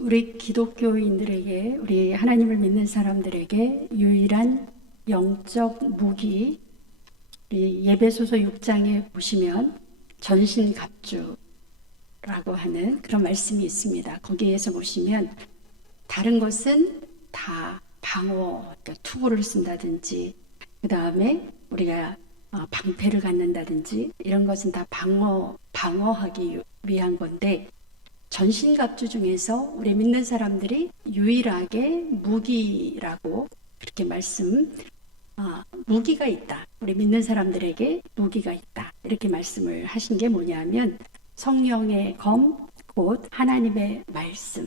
우리 기독교인들에게, 우리 하나님을 믿는 사람들에게 유일한 영적 무기, 우리 예배소서 6장에 보시면 전신갑주라고 하는 그런 말씀이 있습니다. 거기에서 보시면 다른 것은 다 방어, 그러니까 투구를 쓴다든지, 그 다음에 우리가 방패를 갖는다든지 이런 것은 다 방어하기 위한 건데, 전신갑주 중에서 우리 믿는 사람들이 유일하게 무기라고 그렇게 무기가 있다. 우리 믿는 사람들에게 무기가 있다. 이렇게 말씀을 하신 게 뭐냐면 성령의 검, 곧 하나님의 말씀.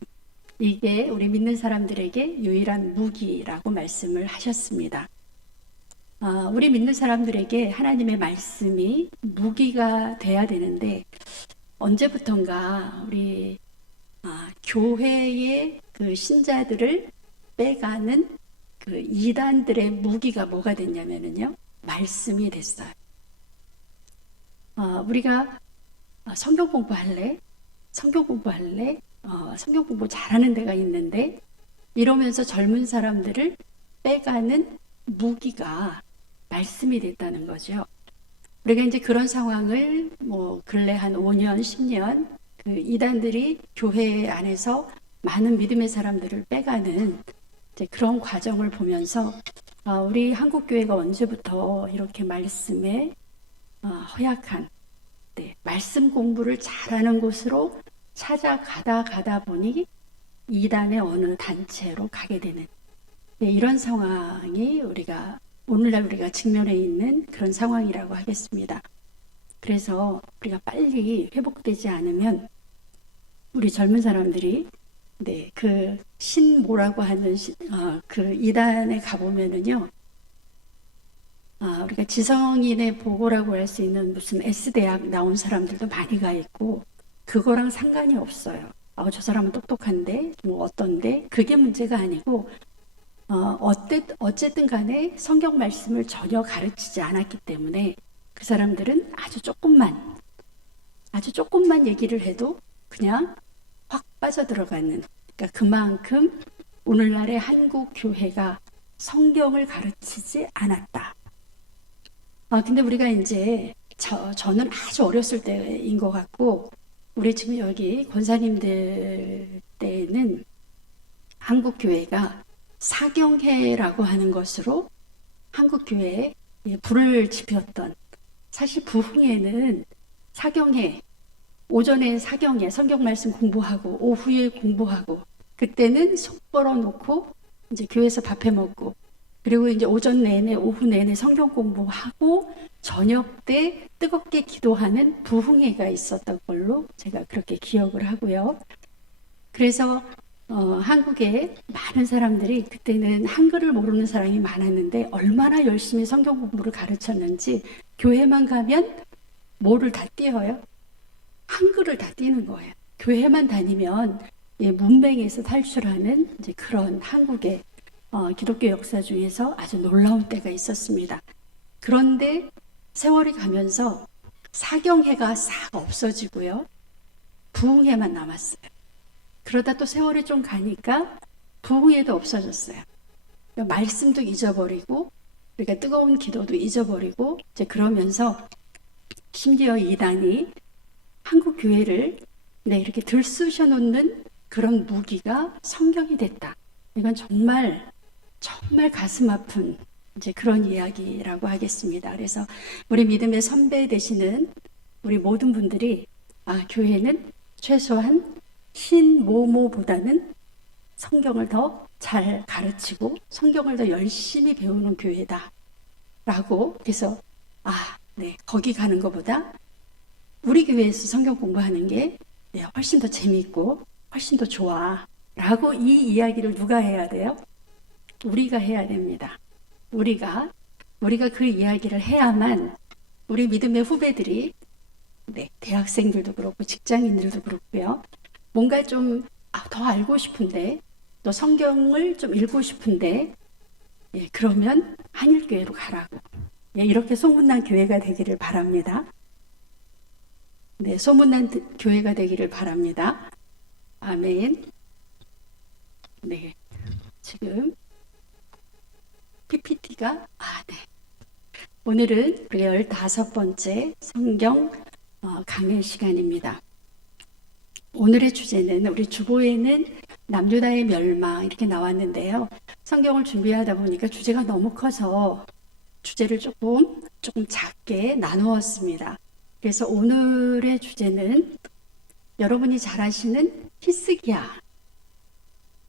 이게 우리 믿는 사람들에게 유일한 무기라고 말씀을 하셨습니다. 우리 믿는 사람들에게 하나님의 말씀이 무기가 돼야 되는데, 언제부턴가 우리 교회의 그 신자들을 빼가는 그 이단들의 무기가 뭐가 됐냐면요, 말씀이 됐어요. 우리가 성경 공부할래? 성경 공부 잘하는 데가 있는데, 이러면서 젊은 사람들을 빼가는 무기가 말씀이 됐다는 거죠. 우리가 이제 그런 상황을 근래 한 5년, 10년 그 이단들이 교회 안에서 많은 믿음의 사람들을 빼가는 이제 그런 과정을 보면서 우리 한국 교회가 언제부터 이렇게 말씀에 허약한, 말씀 공부를 잘하는 곳으로 찾아가다 보니 이단의 어느 단체로 가게 되는 이런 상황이 오늘날 우리가 직면해 있는 그런 상황이라고 하겠습니다. 그래서 우리가 빨리 회복되지 않으면 우리 젊은 사람들이 그 신모라고 하는 그 이단에 가보면은요, 우리가 지성인의 보고라고 할 수 있는 무슨 S대학 나온 사람들도 많이 가 있고, 그거랑 상관이 없어요. 저 사람은 똑똑한데 어떤데, 그게 문제가 아니고 어쨌든 간에 성경 말씀을 전혀 가르치지 않았기 때문에 그 사람들은 아주 조금만 얘기를 해도 그냥 확 빠져들어가는, 그러니까 그만큼 오늘날의 한국 교회가 성경을 가르치지 않았다. 근데 우리가 이제 저는 아주 어렸을 때인 것 같고, 우리 지금 여기 권사님들 때는 한국 교회가 사경회라고 하는 것으로 한국 교회에 불을 지폈던, 사실 부흥회는 사경회, 오전에 사경회 성경 말씀 공부하고 오후에 공부하고, 그때는 속 벌어놓고 이제 교회에서 밥해 먹고, 그리고 이제 오전 내내 오후 내내 성경 공부하고 저녁 때 뜨겁게 기도하는 부흥회가 있었던 걸로 제가 그렇게 기억을 하고요. 그래서 한국에 많은 사람들이, 그때는 한글을 모르는 사람이 많았는데 얼마나 열심히 성경 공부를 가르쳤는지, 교회만 가면 뭐를 다 띄어요? 한글을 다 띄는 거예요. 교회만 다니면 문맹에서 탈출하는 이제 그런 한국의 기독교 역사 중에서 아주 놀라운 때가 있었습니다. 그런데 세월이 가면서 사경회가 싹 없어지고요, 부흥회만 남았어요. 그러다 또 세월이 좀 가니까 부흥회도 없어졌어요. 그러니까 말씀도 잊어버리고, 그러니까 뜨거운 기도도 잊어버리고, 이제 그러면서 심지어 이단이 한국 교회를 이렇게 들쑤셔 놓는 그런 무기가 성경이 됐다. 이건 정말 가슴 아픈 이제 그런 이야기라고 하겠습니다. 그래서 우리 믿음의 선배 되시는 우리 모든 분들이 교회는 최소한 신모모보다는 성경을 더 잘 가르치고 성경을 더 열심히 배우는 교회다 라고, 그래서 거기 가는 것보다 우리 교회에서 성경 공부하는 게 훨씬 더 재미있고 훨씬 더 좋아 라고, 이 이야기를 누가 해야 돼요? 우리가 해야 됩니다. 우리가 그 이야기를 해야만 우리 믿음의 후배들이, 대학생들도 그렇고 직장인들도 그렇고요, 뭔가 좀 더 알고 싶은데, 또 성경을 좀 읽고 싶은데, 그러면 한일교회로 가라고, 이렇게 소문난 교회가 되기를 바랍니다. 소문난 교회가 되기를 바랍니다. 아멘. 네, 지금 PPT가 네. 오늘은 우리 15번째 성경 강의 시간입니다. 오늘의 주제는 우리 주보에는 남유다의 멸망 이렇게 나왔는데요. 성경을 준비하다 보니까 주제가 너무 커서 주제를 조금 작게 나누었습니다. 그래서 오늘의 주제는 여러분이 잘 아시는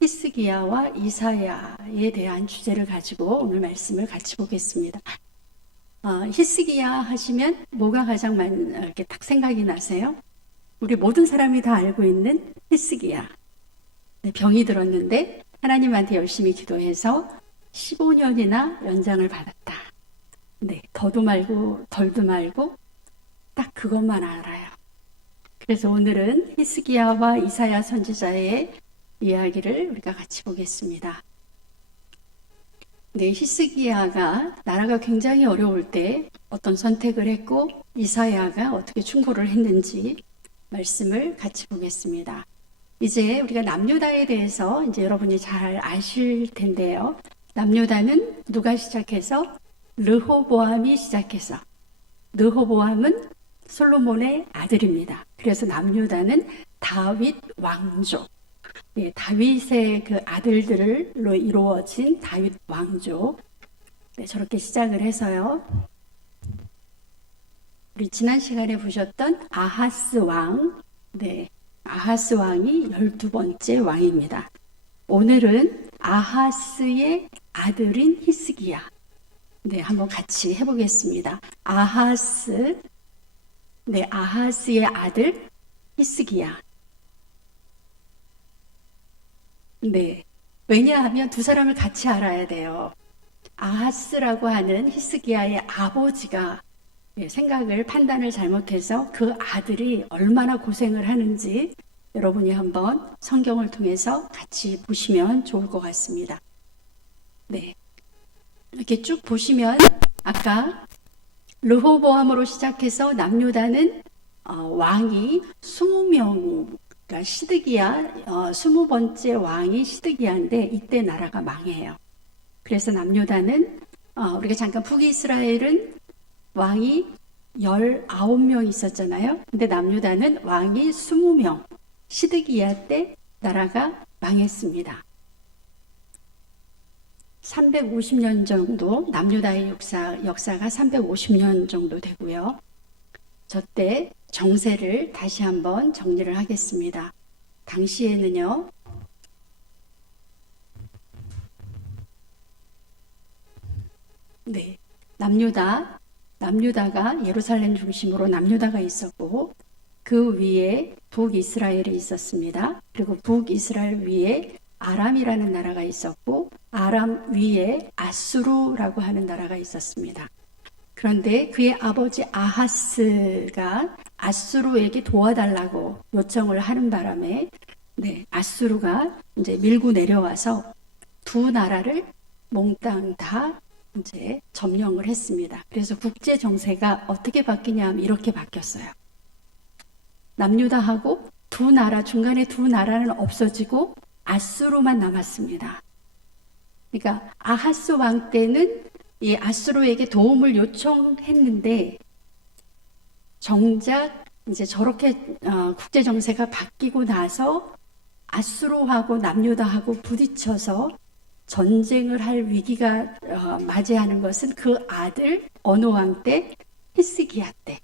히스기야와 이사야에 대한 주제를 가지고 오늘 말씀을 같이 보겠습니다. 히스기야 하시면 뭐가 가장 이렇게 딱 생각이 나세요? 우리 모든 사람이 다 알고 있는 히스기야. 네, 병이 들었는데 하나님한테 열심히 기도해서 15년이나 연장을 받았다. 네, 더도 말고 덜도 말고 딱 그것만 알아요. 그래서 오늘은 히스기야와 이사야 선지자의 이야기를 우리가 같이 보겠습니다. 네, 히스기야가 나라가 굉장히 어려울 때 어떤 선택을 했고 이사야가 어떻게 충고를 했는지 말씀을 같이 보겠습니다. 이제 우리가 남유다에 대해서 이제 여러분이 잘 아실 텐데요. 남유다는 누가 시작해서 르호보암이 시작해서 르호보암은 솔로몬의 아들입니다. 그래서 남유다는 다윗 왕족, 예, 다윗의 그 아들들로 이루어진 다윗 왕족. 네, 저렇게 시작을 해서요. 우리 지난 시간에 보셨던 아하스 왕, 네, 아하스 왕이 12번째 왕입니다. 오늘은 아하스의 아들인 히스기야. 네, 한번 같이 해보겠습니다. 아하스의 아들 히스기야. 네, 왜냐하면 두 사람을 같이 알아야 돼요. 아하스라고 하는 히스기야의 아버지가 판단을 잘못해서 그 아들이 얼마나 고생을 하는지 여러분이 한번 성경을 통해서 같이 보시면 좋을 것 같습니다. 네, 이렇게 쭉 보시면 아까 르호보암으로 시작해서 남유다는 왕이 20명, 그러니까 시드기야 20번째 왕이 시드기야인데 이때 나라가 망해요. 그래서 남유다는 우리가 잠깐 북이스라엘은 왕이 19명 있었잖아요. 근데 남유다는 왕이 20명, 시드기야 때 나라가 망했습니다. 350년 정도, 남유다의 역사가 350년 정도 되고요. 저때 정세를 다시 한번 정리를 하겠습니다. 당시에는요, 네, 남유다가 예루살렘 중심으로 남유다가 있었고 그 위에 북이스라엘이 있었습니다. 그리고 북이스라엘 위에 아람이라는 나라가 있었고 아람 위에 아수르라고 하는 나라가 있었습니다. 그런데 그의 아버지 아하스가 아수르에게 도와달라고 요청을 하는 바람에 아수르가 이제 밀고 내려와서 두 나라를 몽땅 다 이제 점령을 했습니다. 그래서 국제 정세가 어떻게 바뀌냐면 이렇게 바뀌었어요. 남유다하고 두 나라 중간에 두 나라는 없어지고 아수르만 남았습니다. 그러니까 아하스 왕 때는 이 아수르에게 도움을 요청했는데 정작 이제 저렇게 국제 정세가 바뀌고 나서 아수르하고 남유다하고 부딪혀서 전쟁을 할 위기가 맞이하는 것은 그 아들 어느 왕 때 히스기야 때.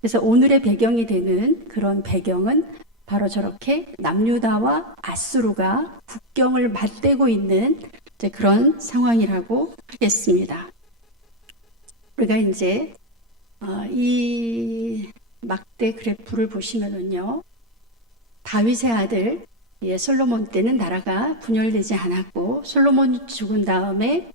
그래서 오늘의 배경이 되는 그런 배경은 바로 저렇게 남유다와 아수르가 국경을 맞대고 있는 이제 그런 상황이라고 하겠습니다. 우리가 이제 이 막대 그래프를 보시면은요, 다윗의 아들 솔로몬 때는 나라가 분열되지 않았고 솔로몬이 죽은 다음에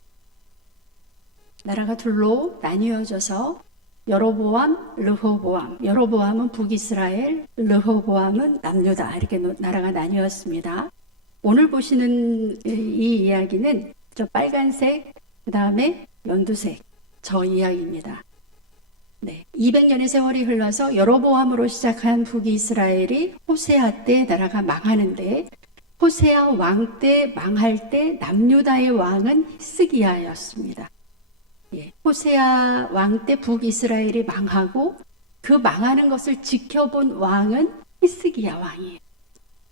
나라가 둘로 나뉘어져서 여로보암, 르호보암, 여로보암은 북이스라엘, 르호보암은 남유다 이렇게 나라가 나뉘었습니다. 오늘 보시는 이 이야기는 저 빨간색, 그 다음에 연두색 저 이야기입니다. 네, 200년의 세월이 흘러서 여로보암으로 시작한 북이스라엘이 호세아 때 나라가 망하는데 호세아 왕 때 망할 때 남유다의 왕은 히스기야였습니다. 예, 호세아 왕 때 북이스라엘이 망하고 그 망하는 것을 지켜본 왕은 히스기야 왕이에요.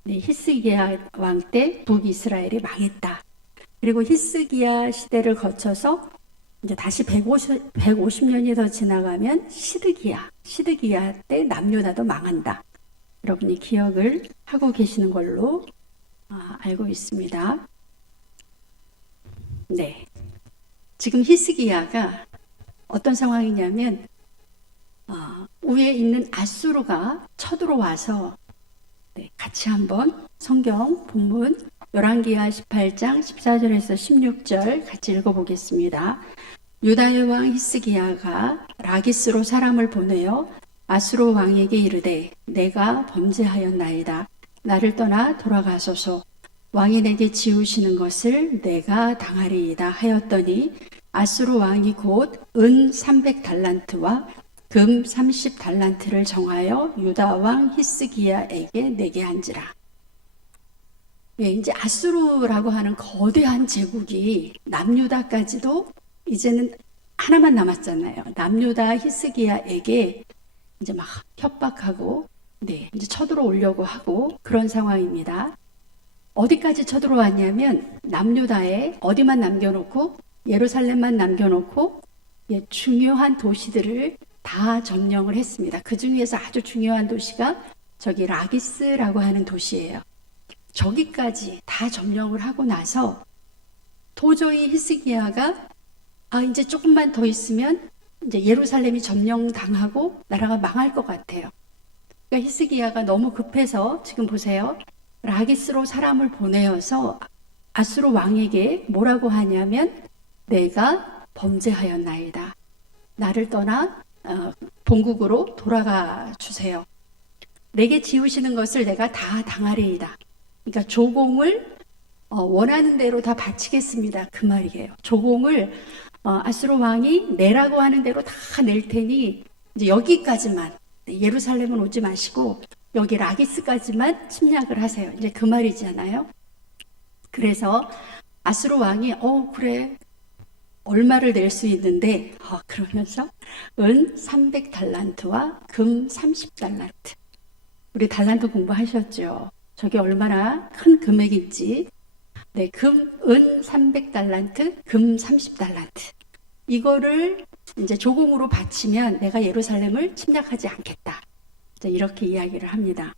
네, 히스기야 왕 때 북이스라엘이 망했다. 그리고 히스기야 시대를 거쳐서 이제 다시 150년이 더 지나가면 시드기야 때 남유다도 망한다. 여러분이 기억을 하고 계시는 걸로 알고 있습니다. 네. 지금 히스기야가 어떤 상황이냐면 위에 있는 아수르가 쳐들어와서 같이 한번 성경 본문 열왕기하 18장 14절에서 16절 같이 읽어보겠습니다. 유다의 왕 히스기야가 라기스로 사람을 보내어 아수르 왕에게 이르되 내가 범죄하였나이다. 나를 떠나 돌아가소서. 왕이 내게 지우시는 것을 내가 당하리이다 하였더니 아수르 왕이 곧 은 300달란트와 금 30달란트를 정하여 유다 왕 히스기야에게 내게 한지라. 예, 이제 아수르라고 하는 거대한 제국이 남유다까지도 이제는 하나만 남았잖아요. 남유다 히스기야에게 이제 막 협박하고 이제 쳐들어오려고 하고 그런 상황입니다. 어디까지 쳐들어왔냐면 남유다에 어디만 남겨놓고 예루살렘만 남겨놓고 중요한 도시들을 다 점령을 했습니다. 그 중에서 아주 중요한 도시가 저기 라기스라고 하는 도시예요. 저기까지 다 점령을 하고 나서 도저히 히스기야가 이제 조금만 더 있으면 이제 예루살렘이 점령당하고 나라가 망할 것 같아요. 그러니까 히스기야가 너무 급해서 지금 보세요. 라기스로 사람을 보내어서 아수르 왕에게 뭐라고 하냐면 내가 범죄하였나이다. 나를 떠나 본국으로 돌아가 주세요. 내게 지우시는 것을 내가 다 당하리이다. 그러니까 조공을 원하는 대로 다 바치겠습니다. 그 말이에요. 조공을 아수르 왕이 내라고 하는 대로 다 낼 테니 이제 여기까지만 예루살렘은 오지 마시고 여기 라기스까지만 침략을 하세요. 이제 그 말이잖아요. 그래서 아수르 왕이 그래 얼마를 낼 수 있는데 그러면서 은 300달란트와 금 30달란트. 우리 달란트 공부하셨죠? 저게 얼마나 큰 금액인지. 네, 은 300달란트, 금 30달란트. 이거를 이제 조공으로 바치면 내가 예루살렘을 침략하지 않겠다. 이렇게 이야기를 합니다.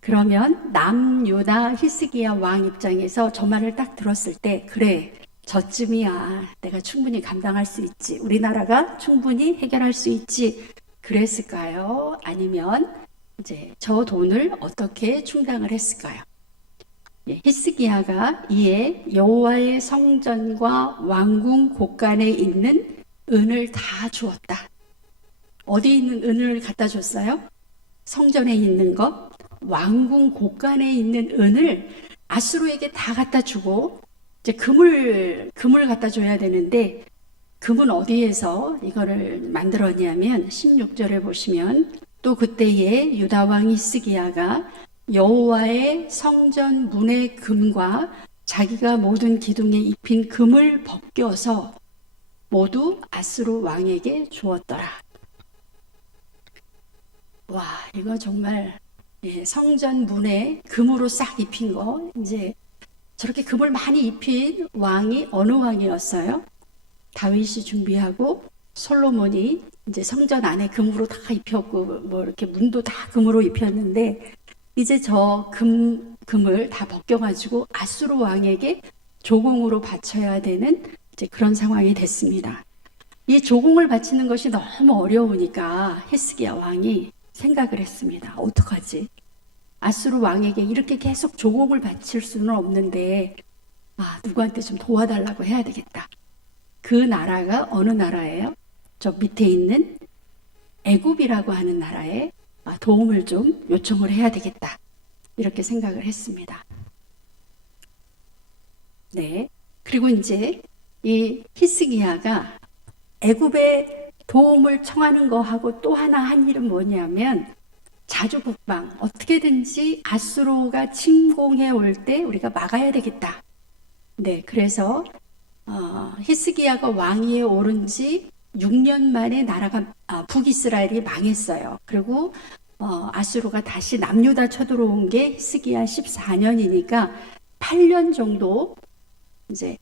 그러면 남유다 히스기야 왕 입장에서 저 말을 딱 들었을 때 그래 저쯤이야 내가 충분히 감당할 수 있지. 우리나라가 충분히 해결할 수 있지. 그랬을까요? 아니면 이제 저 돈을 어떻게 충당을 했을까요? 히스기야가 이에 여호와의 성전과 왕궁 곳간에 있는 은을 다 주었다. 어디 있는 은을 갖다 줬어요? 성전에 있는 것, 왕궁 곳간에 있는 은을 아수르에게 다 갖다 주고 이제 금을 갖다 줘야 되는데 금은 어디에서 이거를 만들었냐면 16절에 보시면 또 그때에 유다 왕 히스기야가 여호와의 성전 문의 금과 자기가 모든 기둥에 입힌 금을 벗겨서 모두 아수르 왕에게 주었더라. 와, 이거 정말 성전 문에 금으로 싹 입힌 거. 이제 저렇게 금을 많이 입힌 왕이 어느 왕이었어요? 다윗이 준비하고 솔로몬이 이제 성전 안에 금으로 다 입혔고 뭐 이렇게 문도 다 금으로 입혔는데 이제 저 금을 다 벗겨가지고 아수르 왕에게 조공으로 바쳐야 되는 이제 그런 상황이 됐습니다. 이 조공을 바치는 것이 너무 어려우니까 히스기야 왕이 생각을 했습니다. 어떡하지? 아수르 왕에게 이렇게 계속 조공을 바칠 수는 없는데 누구한테 좀 도와달라고 해야 되겠다. 그 나라가 어느 나라예요? 저 밑에 있는 애굽이라고 하는 나라에 도움을 좀 요청을 해야 되겠다. 이렇게 생각을 했습니다. 네. 그리고 이제 이 히스기야가 애굽에 도움을 청하는 거하고 또 하나 한 일은 뭐냐면 자주국방, 어떻게든지 아수르가 침공해 올 때 우리가 막아야 되겠다. 네, 그래서 히스기야가 왕위에 오른 지 6년 만에 나라가 북이스라엘이 망했어요. 그리고 아수르가 다시 남유다 쳐들어온 게 히스기야 14년이니까 8년 정도 이제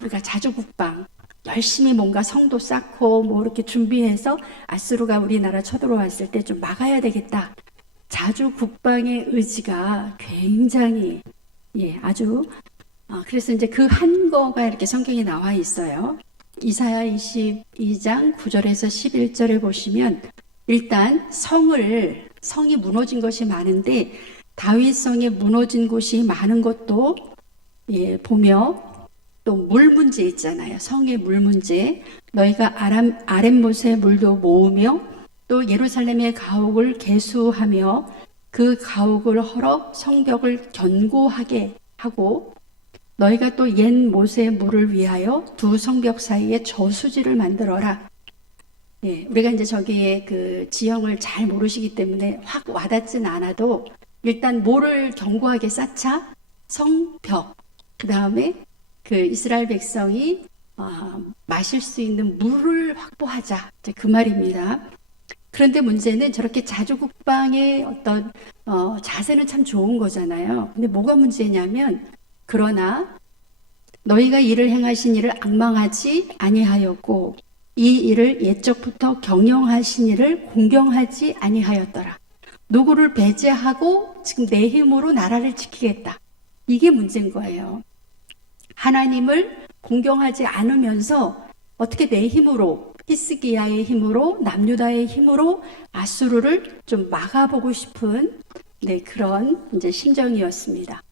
우리가 자주국방 열심히 뭔가 성도 쌓고 뭐 이렇게 준비해서 아수르가 우리나라 쳐들어왔을 때 좀 막아야 되겠다. 자주국방의 의지가 굉장히 아주 그래서 이제 그 한 거가 이렇게 성경에 나와 있어요. 이사야 22장 9절에서 11절에 보시면 일단 성이 무너진 것이 많은데 다윗성에 무너진 곳이 많은 것도 보며 또 물 문제 있잖아요. 성의 물 문제. 너희가 아랫못의 물도 모으며 또 예루살렘의 가옥을 개수하며 그 가옥을 헐어 성벽을 견고하게 하고 너희가 또 옛 못의 물을 위하여 두 성벽 사이에 저수지를 만들어라. 우리가 이제 저기에 그 지형을 잘 모르시기 때문에 확 와닿진 않아도 일단 뭐를 견고하게 쌓자? 성벽. 그 다음에 그 이스라엘 백성이 마실 수 있는 물을 확보하자. 그 말입니다. 그런데 문제는 저렇게 자주국방의 어떤 자세는 참 좋은 거잖아요. 근데 뭐가 문제냐면 그러나 너희가 이를 행하신 이를 앙망하지 아니하였고 이 일을 옛적부터 경영하신 이를 공경하지 아니하였더라. 누구를 배제하고 지금 내 힘으로 나라를 지키겠다. 이게 문제인 거예요. 하나님을 공경하지 않으면서 어떻게 내 힘으로 히스기야의 힘으로 남유다의 힘으로 아수르를 좀 막아보고 싶은 그런 이제 심정이었습니다.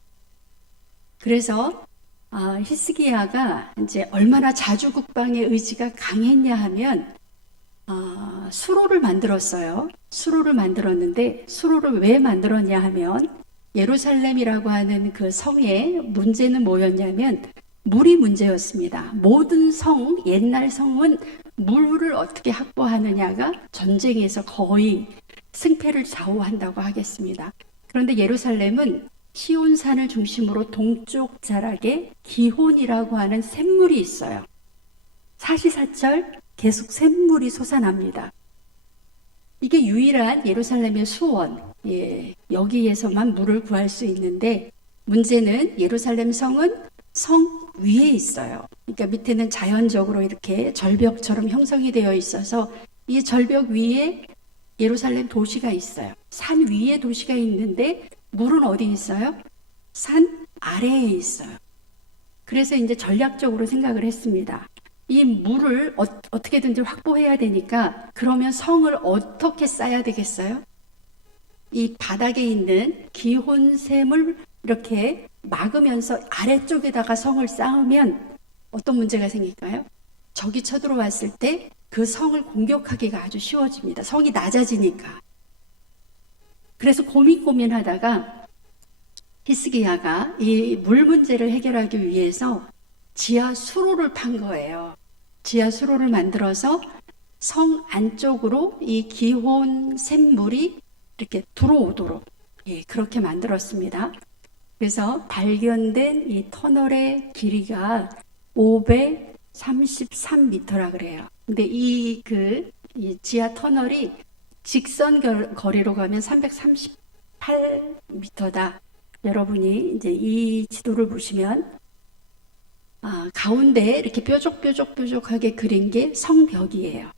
그래서 히스기야가 이제 얼마나 자주국방의 의지가 강했냐 하면 수로를 만들었어요. 수로를 만들었는데 수로를 왜 만들었냐 하면 예루살렘이라고 하는 그 성의 문제는 뭐였냐면 물이 문제였습니다. 모든 옛날 성은 물을 어떻게 확보하느냐가 전쟁에서 거의 승패를 좌우한다고 하겠습니다. 그런데 예루살렘은 시온산을 중심으로 동쪽 자락에 기혼이라고 하는 샘물이 있어요. 사시사철 계속 샘물이 솟아납니다. 이게 유일한 예루살렘의 수원, 여기에서만 물을 구할 수 있는데 문제는 예루살렘 성은 성 위에 있어요. 그러니까 밑에는 자연적으로 이렇게 절벽처럼 형성이 되어 있어서 이 절벽 위에 예루살렘 도시가 있어요. 산 위에 도시가 있는데 물은 어디 있어요? 산 아래에 있어요. 그래서 이제 전략적으로 생각을 했습니다. 이 물을 어떻게든지 확보해야 되니까 그러면 성을 어떻게 쌓아야 되겠어요? 이 바닥에 있는 기혼샘을 이렇게 막으면서 아래쪽에다가 성을 쌓으면 어떤 문제가 생길까요? 적이 쳐들어왔을 때 그 성을 공격하기가 아주 쉬워집니다. 성이 낮아지니까. 그래서 고민하다가 히스기야가 이 물 문제를 해결하기 위해서 지하 수로를 판 거예요. 지하 수로를 만들어서 성 안쪽으로 이 기혼 샘물이 이렇게 들어오도록 그렇게 만들었습니다. 그래서 발견된 이 터널의 길이가 533m라 그래요. 근데 이 지하 터널이 직선 거리로 가면 338m다. 여러분이 이제 이 지도를 보시면 가운데 이렇게 뾰족하게 그린 게 성벽이에요.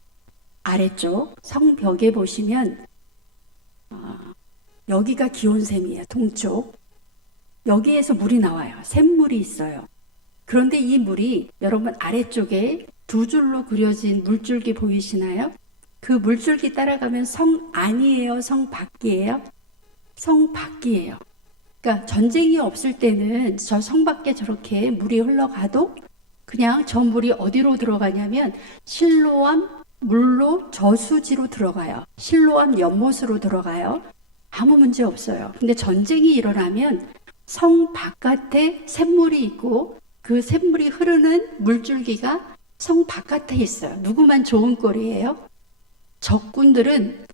아래쪽 성벽에 보시면 여기가 기온샘이에요. 동쪽. 여기에서 물이 나와요. 샘물이 있어요. 그런데 이 물이 여러분 아래쪽에 두 줄로 그려진 물줄기 보이시나요? 그 물줄기 따라가면 성 안이에요? 성 밖이에요? 성 밖이에요. 그러니까 전쟁이 없을 때는 저 성 밖에 저렇게 물이 흘러가도 그냥 저 물이 어디로 들어가냐면 실로암 물로 저수지로 들어가요. 실로암 연못으로 들어가요. 아무 문제 없어요. 근데 전쟁이 일어나면 성 바깥에 샘물이 있고 그 샘물이 흐르는 물줄기가 성 바깥에 있어요. 누구만 좋은 꼴이에요? 적군들은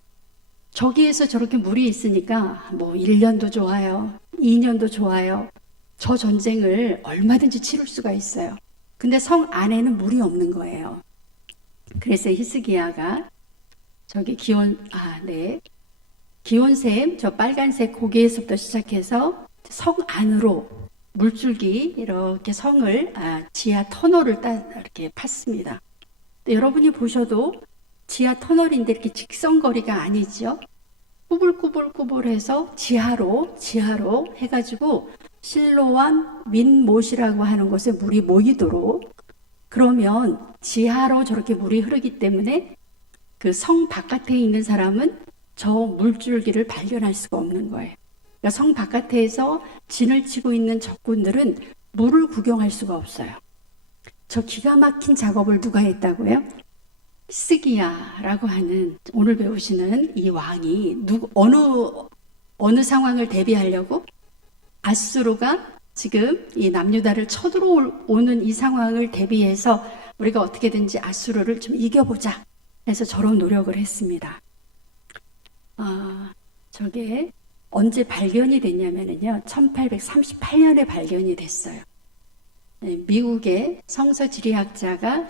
저기에서 저렇게 물이 있으니까 뭐 1년도 좋아요. 2년도 좋아요. 저 전쟁을 얼마든지 치를 수가 있어요. 근데 성 안에는 물이 없는 거예요. 그래서 히스기야가 저기 기온샘, 저 빨간색 고개에서부터 시작해서 성 안으로 물줄기 이렇게 성을 지하 터널을 이렇게 팠습니다. 여러분이 보셔도 지하 터널인데 이렇게 직선거리가 아니죠. 꾸불꾸불꾸불해서 지하로 해가지고 실로암 민못이라고 하는 곳에 물이 모이도록, 그러면 지하로 저렇게 물이 흐르기 때문에 그 성 바깥에 있는 사람은 저 물줄기를 발견할 수가 없는 거예요. 그러니까 성 바깥에서 진을 치고 있는 적군들은 물을 구경할 수가 없어요. 저 기가 막힌 작업을 누가 했다고요? 히스기야라고 하는 오늘 배우시는 이 왕이 어느 상황을 대비하려고 아수르가 지금 이 남유다를 쳐들어오는 이 상황을 대비해서 우리가 어떻게든지 아수르를 좀 이겨보자 해서 저런 노력을 했습니다. 저게 언제 발견이 됐냐면요, 1838년에 발견이 됐어요. 미국의 성서지리학자가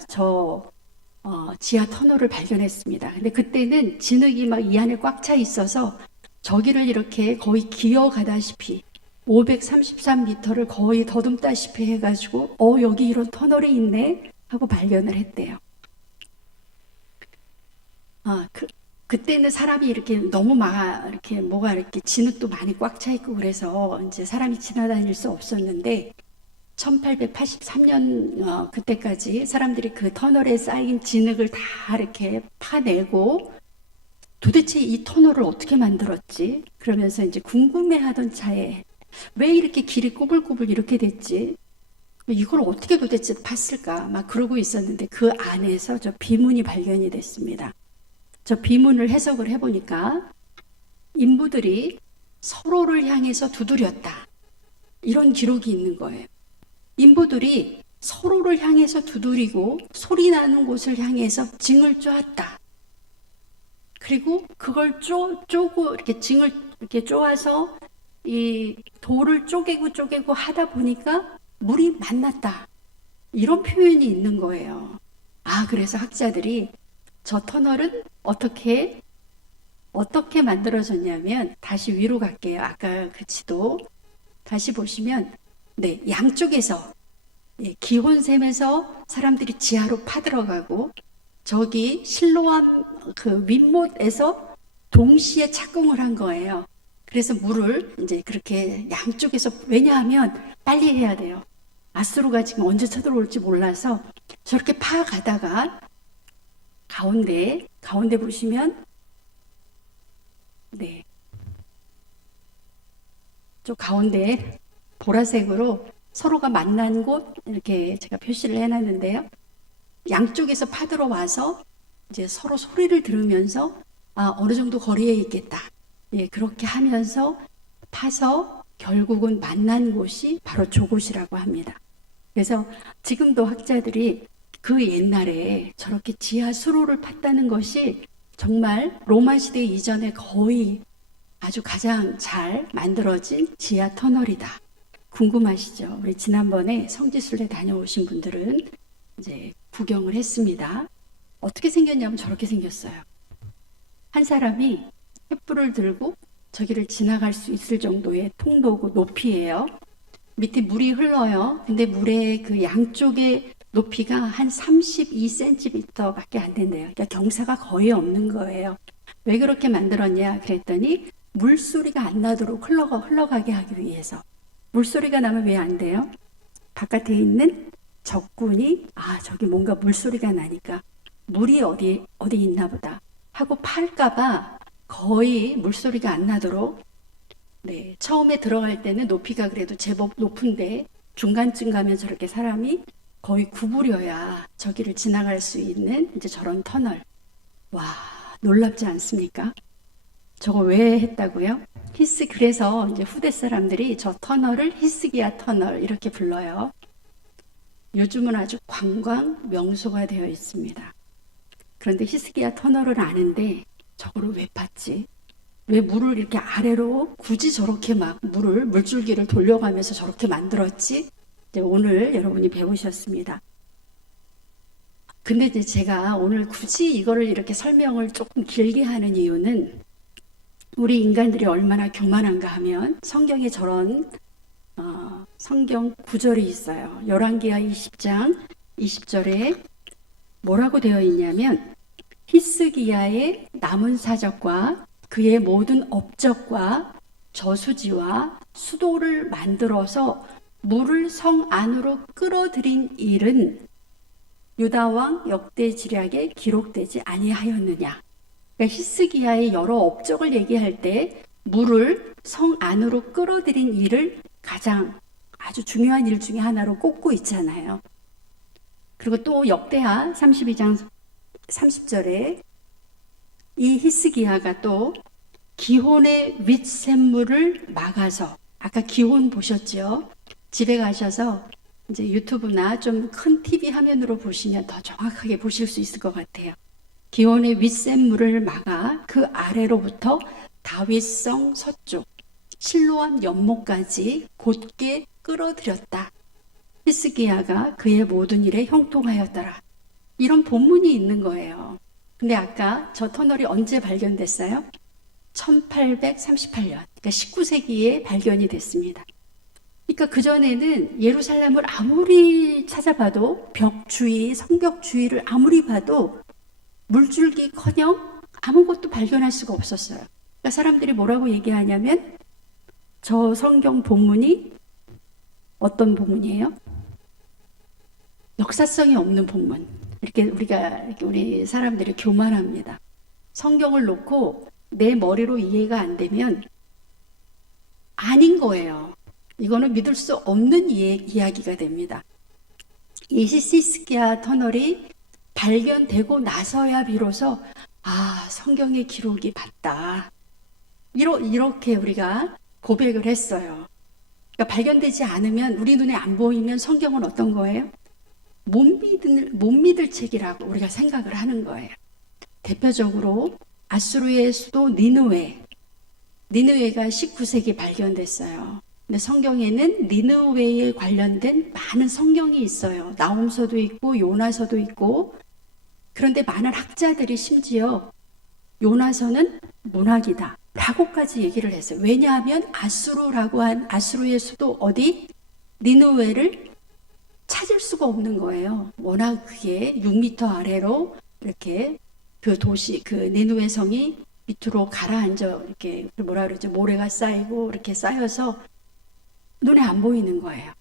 지하 터널을 발견했습니다. 근데 그때는 진흙이 막 이 안에 꽉 차 있어서 저기를 이렇게 거의 기어가다시피 533m를 거의 더듬다시피 해가지고 여기 이런 터널이 있네 하고 발견을 했대요. 그때는 사람이 이렇게 너무 이렇게 뭐가 이렇게 진흙도 많이 꽉 차 있고 그래서 이제 사람이 지나다닐 수 없었는데 1883년 그때까지 사람들이 그 터널에 쌓인 진흙을 다 이렇게 파내고 도대체 이 터널을 어떻게 만들었지? 그러면서 이제 궁금해하던 차에 왜 이렇게 길이 꼬불꼬불 이렇게 됐지? 이걸 어떻게 도대체 팠을까? 막 그러고 있었는데 그 안에서 저 비문이 발견이 됐습니다. 저 비문을 해석을 해보니까 인부들이 서로를 향해서 두드렸다, 이런 기록이 있는 거예요. 인부들이 서로를 향해서 두드리고 소리 나는 곳을 향해서 징을 쪼았다. 그리고 그걸 쪼고 이렇게 징을 이렇게 쪼아서 이 돌을 쪼개고 하다 보니까 물이 만났다, 이런 표현이 있는 거예요. 그래서 학자들이 저 터널은 어떻게 만들어졌냐면, 다시 위로 갈게요. 아까 그 지도 다시 보시면 양쪽에서 기혼샘에서 사람들이 지하로 파들어가고 저기 실로암 그 윗못에서 동시에 착공을 한 거예요. 그래서 물을 이제 그렇게 양쪽에서, 왜냐하면 빨리 해야 돼요. 아수르가 지금 언제 쳐들어올지 몰라서 저렇게 파가다가 가운데 보시면 저 가운데 보라색으로 서로가 만난 곳 이렇게 제가 표시를 해놨는데요. 양쪽에서 파들어 와서 이제 서로 소리를 들으면서 어느 정도 거리에 있겠다. 그렇게 하면서 파서 결국은 만난 곳이 바로 저곳이라고 합니다. 그래서 지금도 학자들이 그 옛날에 저렇게 지하 수로를 팠다는 것이 정말 로마 시대 이전에 거의 아주 가장 잘 만들어진 지하 터널이다. 궁금하시죠? 우리 지난번에 성지순례 다녀오신 분들은 이제 구경을 했습니다. 어떻게 생겼냐면 저렇게 생겼어요. 한 사람이 횃불을 들고 저기를 지나갈 수 있을 정도의 통도고 높이예요. 밑에 물이 흘러요. 근데 물의 그 양쪽의 높이가 한 32cm 밖에 안 된대요. 그러니까 경사가 거의 없는 거예요. 왜 그렇게 만들었냐 그랬더니 물소리가 안 나도록 흘러가게 하기 위해서. 물소리가 나면 왜 안 돼요? 바깥에 있는 적군이 저기 뭔가 물소리가 나니까 물이 어디 있나 보다 하고 팔까봐 거의 물소리가 안 나도록, 처음에 들어갈 때는 높이가 그래도 제법 높은데 중간쯤 가면 저렇게 사람이 거의 구부려야 저기를 지나갈 수 있는 이제 저런 터널. 와, 놀랍지 않습니까? 저거 왜 했다고요? 그래서 이제 후대 사람들이 저 터널을 히스기야 터널 이렇게 불러요. 요즘은 아주 관광 명소가 되어 있습니다. 그런데 히스기야 터널을 아는데 저거를 왜 팠지? 왜 물을 이렇게 아래로 굳이 저렇게 막 물줄기를 돌려가면서 저렇게 만들었지? 이제 오늘 여러분이 배우셨습니다. 근데 이제 제가 오늘 굳이 이거를 이렇게 설명을 조금 길게 하는 이유는 우리 인간들이 얼마나 교만한가 하면 성경에 저런 성경 구절이 있어요. 열왕기하 20장 20절에 뭐라고 되어 있냐면 히스기야의 남은 사적과 그의 모든 업적과 저수지와 수도를 만들어서 물을 성 안으로 끌어들인 일은 유다왕 역대지략에 기록되지 아니하였느냐. 그러니까 히스기야의 여러 업적을 얘기할 때 물을 성 안으로 끌어들인 일을 가장 아주 중요한 일 중에 하나로 꼽고 있잖아요. 그리고 또 역대하 32장 30절에 이 히스기야가 또 기혼의 윗샘물을 막아서, 아까 기혼 보셨죠? 집에 가셔서 이제 유튜브나 좀 큰 TV 화면으로 보시면 더 정확하게 보실 수 있을 것 같아요. 기혼의 윗샘물을 막아 그 아래로부터 다윗성 서쪽 실로암 연못까지 곧게 끌어들였다. 히스기야가 그의 모든 일에 형통하였더라. 이런 본문이 있는 거예요. 근데 아까 저 터널이 언제 발견됐어요? 1838년, 그러니까 19세기에 발견이 됐습니다. 그러니까 그전에는 예루살렘을 아무리 찾아봐도 벽 주위, 성벽 주위를 아무리 봐도 물줄기커녕 아무것도 발견할 수가 없었어요. 그러니까 사람들이 뭐라고 얘기하냐면 저 성경 본문이 어떤 본문이에요? 역사성이 없는 본문. 이렇게 우리 사람들이 교만합니다. 성경을 놓고 내 머리로 이해가 안 되면 아닌 거예요. 이거는 믿을 수 없는 이야기가 됩니다. 이 히스기야 터널이 발견되고 나서야 비로소 성경의 기록이 맞다. 이렇게 우리가 고백을 했어요. 그러니까 발견되지 않으면, 우리 눈에 안 보이면 성경은 어떤 거예요? 못 믿을 책이라고 우리가 생각을 하는 거예요. 대표적으로 아수르의 수도 니느웨가 19세기 발견됐어요. 근데 성경에는 니느웨에 관련된 많은 성경이 있어요. 나홈서도 있고 요나서도 있고. 그런데 많은 학자들이 심지어 요나서는 문학이다 라고까지 얘기를 했어요. 왜냐하면 아수르라고 한 아수르의 수도 어디? 니느웨를 찾을 수가 없는 거예요. 워낙 그게 6m 아래로 이렇게 그 도시, 그 니느웨 성이 밑으로 가라앉아, 이렇게 뭐라 그러죠? 모래가 쌓이고 이렇게 쌓여서 눈에 안 보이는 거예요.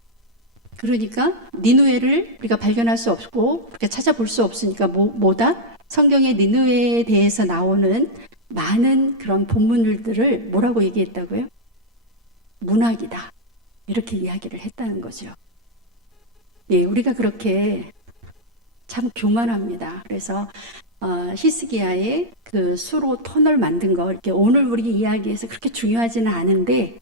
그러니까 니느웨를 우리가 발견할 수 없고 우리가 찾아볼 수 없으니까 뭐다? 성경의 니느웨에 대해서 나오는 많은 그런 본문들을 뭐라고 얘기했다고요? 문학이다. 이렇게 이야기를 했다는 거죠. 예, 우리가 그렇게 참 교만합니다. 그래서 히스기야의 그 수로 터널 만든 거, 이렇게 오늘 우리 이야기에서 그렇게 중요하지는 않은데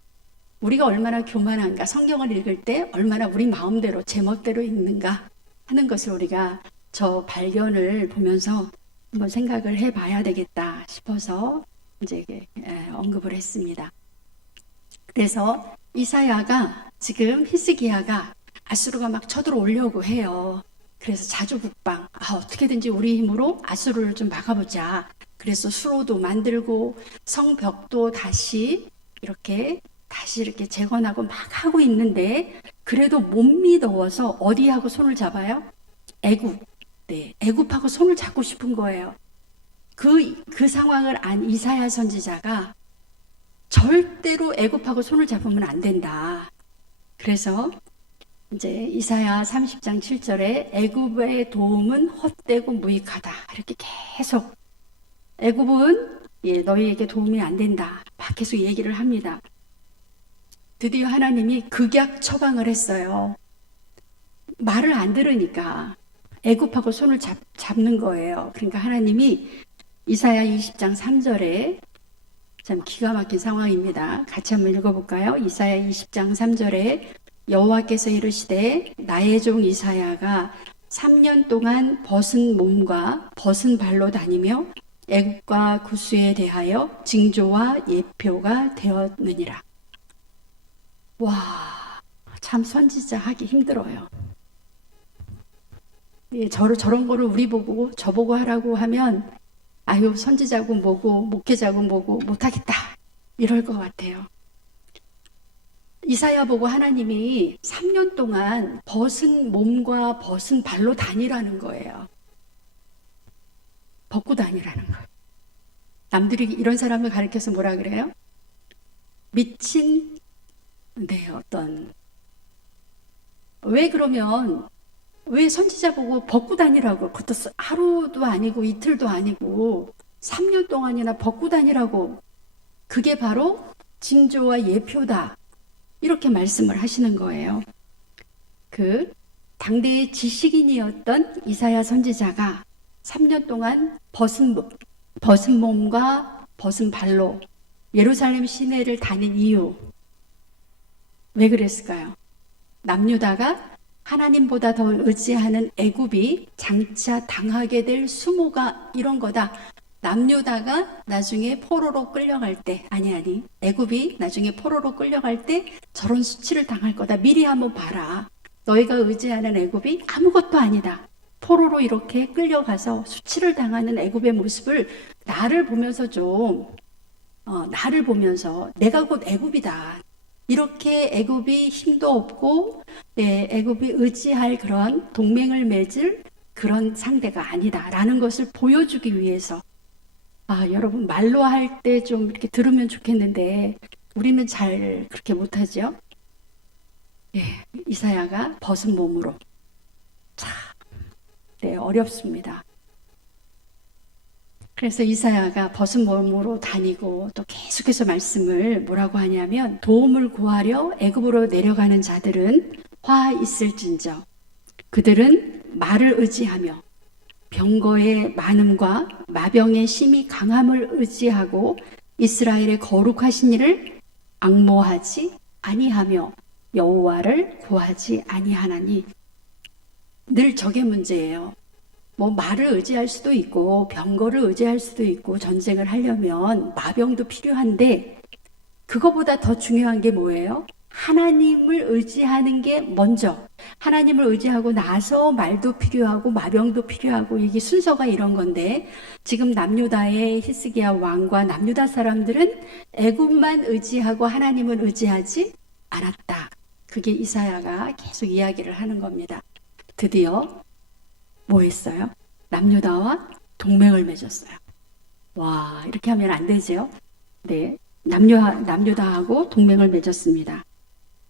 우리가 얼마나 교만한가, 성경을 읽을 때 얼마나 우리 마음대로 제멋대로 읽는가 하는 것을 우리가 저 발견을 보면서 한번 생각을 해봐야 되겠다 싶어서 이제 언급을 했습니다. 그래서 이사야가 지금 히스기야가 아수르가 막 쳐들어오려고 해요. 그래서 자주국방, 어떻게든지 우리 힘으로 아수르를 좀 막아보자. 그래서 수로도 만들고 성벽도 다시 이렇게 재건하고 막 하고 있는데 그래도 못 믿어서 어디하고 손을 잡아요? 애굽. 네, 애굽하고 손을 잡고 싶은 거예요. 그 상황을 안 이사야 선지자가 절대로 애굽하고 손을 잡으면 안 된다. 그래서 이제 이사야 30장 7절에 애굽의 도움은 헛되고 무익하다. 이렇게 계속 애굽은 너희에게 도움이 안 된다. 막 계속 얘기를 합니다. 드디어 하나님이 극약 처방을 했어요. 말을 안 들으니까 애굽하고 손을 잡는 거예요. 그러니까 하나님이 이사야 20장 3절에 참 기가 막힌 상황입니다. 같이 한번 읽어볼까요? 이사야 20장 3절에 여호와께서 이르시되 나의 종 이사야가 3년 동안 벗은 몸과 벗은 발로 다니며 애굽과 구스에 대하여 징조와 예표가 되었느니라. 와, 참 선지자 하기 힘들어요. 예, 저런 거를 우리 보고 저보고 하라고 하면 아유, 선지자고 뭐고 목회자고 뭐고 못하겠다 이럴 것 같아요. 이사야 보고 하나님이 3년 동안 벗은 몸과 벗은 발로 다니라는 거예요. 벗고 다니라는 거예요. 남들이 이런 사람을 가리켜서 뭐라 그래요? 미친, 네, 왜 그러면 왜 선지자 보고 벗고 다니라고, 그것도 하루도 아니고 이틀도 아니고 3년 동안이나 벗고 다니라고, 그게 바로 징조와 예표다 이렇게 말씀을 하시는 거예요. 그 당대의 지식인이었던 이사야 선지자가 3년 동안 벗은 몸과 벗은 발로 예루살렘 시내를 다닌 이유, 왜 그랬을까요? 남유다가 하나님보다 더 의지하는 애굽이 장차 당하게 될 수모가 이런 거다. 남유다가 나중에 포로로 끌려갈 때, 애굽이 나중에 포로로 끌려갈 때 저런 수치를 당할 거다. 미리 한번 봐라. 너희가 의지하는 애굽이 아무것도 아니다. 포로로 이렇게 끌려가서 수치를 당하는 애굽의 모습을 나를 보면서 나를 보면서 내가 곧 애굽이다. 이렇게 애굽이 힘도 없고 애굽이 의지할 그런 동맹을 맺을 그런 상대가 아니다라는 것을 보여주기 위해서, 여러분 말로 할 때 좀 이렇게 들으면 좋겠는데 우리는 잘 그렇게 못하죠. 이사야가 벗은 몸으로 참 어렵습니다. 그래서 이사야가 벗은 몸으로 다니고 또 계속해서 말씀을 뭐라고 하냐면, 도움을 구하려 애굽으로 내려가는 자들은 화 있을진저 그들은 말을 의지하며 병거의 많음과 마병의 심히 강함을 의지하고 이스라엘의 거룩하신 이를 앙모하지 아니하며 여호와를 구하지 아니하나니. 늘 저게 문제예요. 뭐 말을 의지할 수도 있고 병거를 의지할 수도 있고 전쟁을 하려면 마병도 필요한데, 그거보다 더 중요한 게 뭐예요? 하나님을 의지하는 게 먼저. 하나님을 의지하고 나서 말도 필요하고 마병도 필요하고, 이게 순서가 이런 건데, 지금 남유다의 히스기야 왕과 남유다 사람들은 애굽만 의지하고 하나님을 의지하지 않았다. 그게 이사야가 계속 이야기를 하는 겁니다. 드디어 뭐 했어요? 남유다와 동맹을 맺었어요. 와, 이렇게 하면 안 되죠? 네, 남유다하고 동맹을 맺었습니다.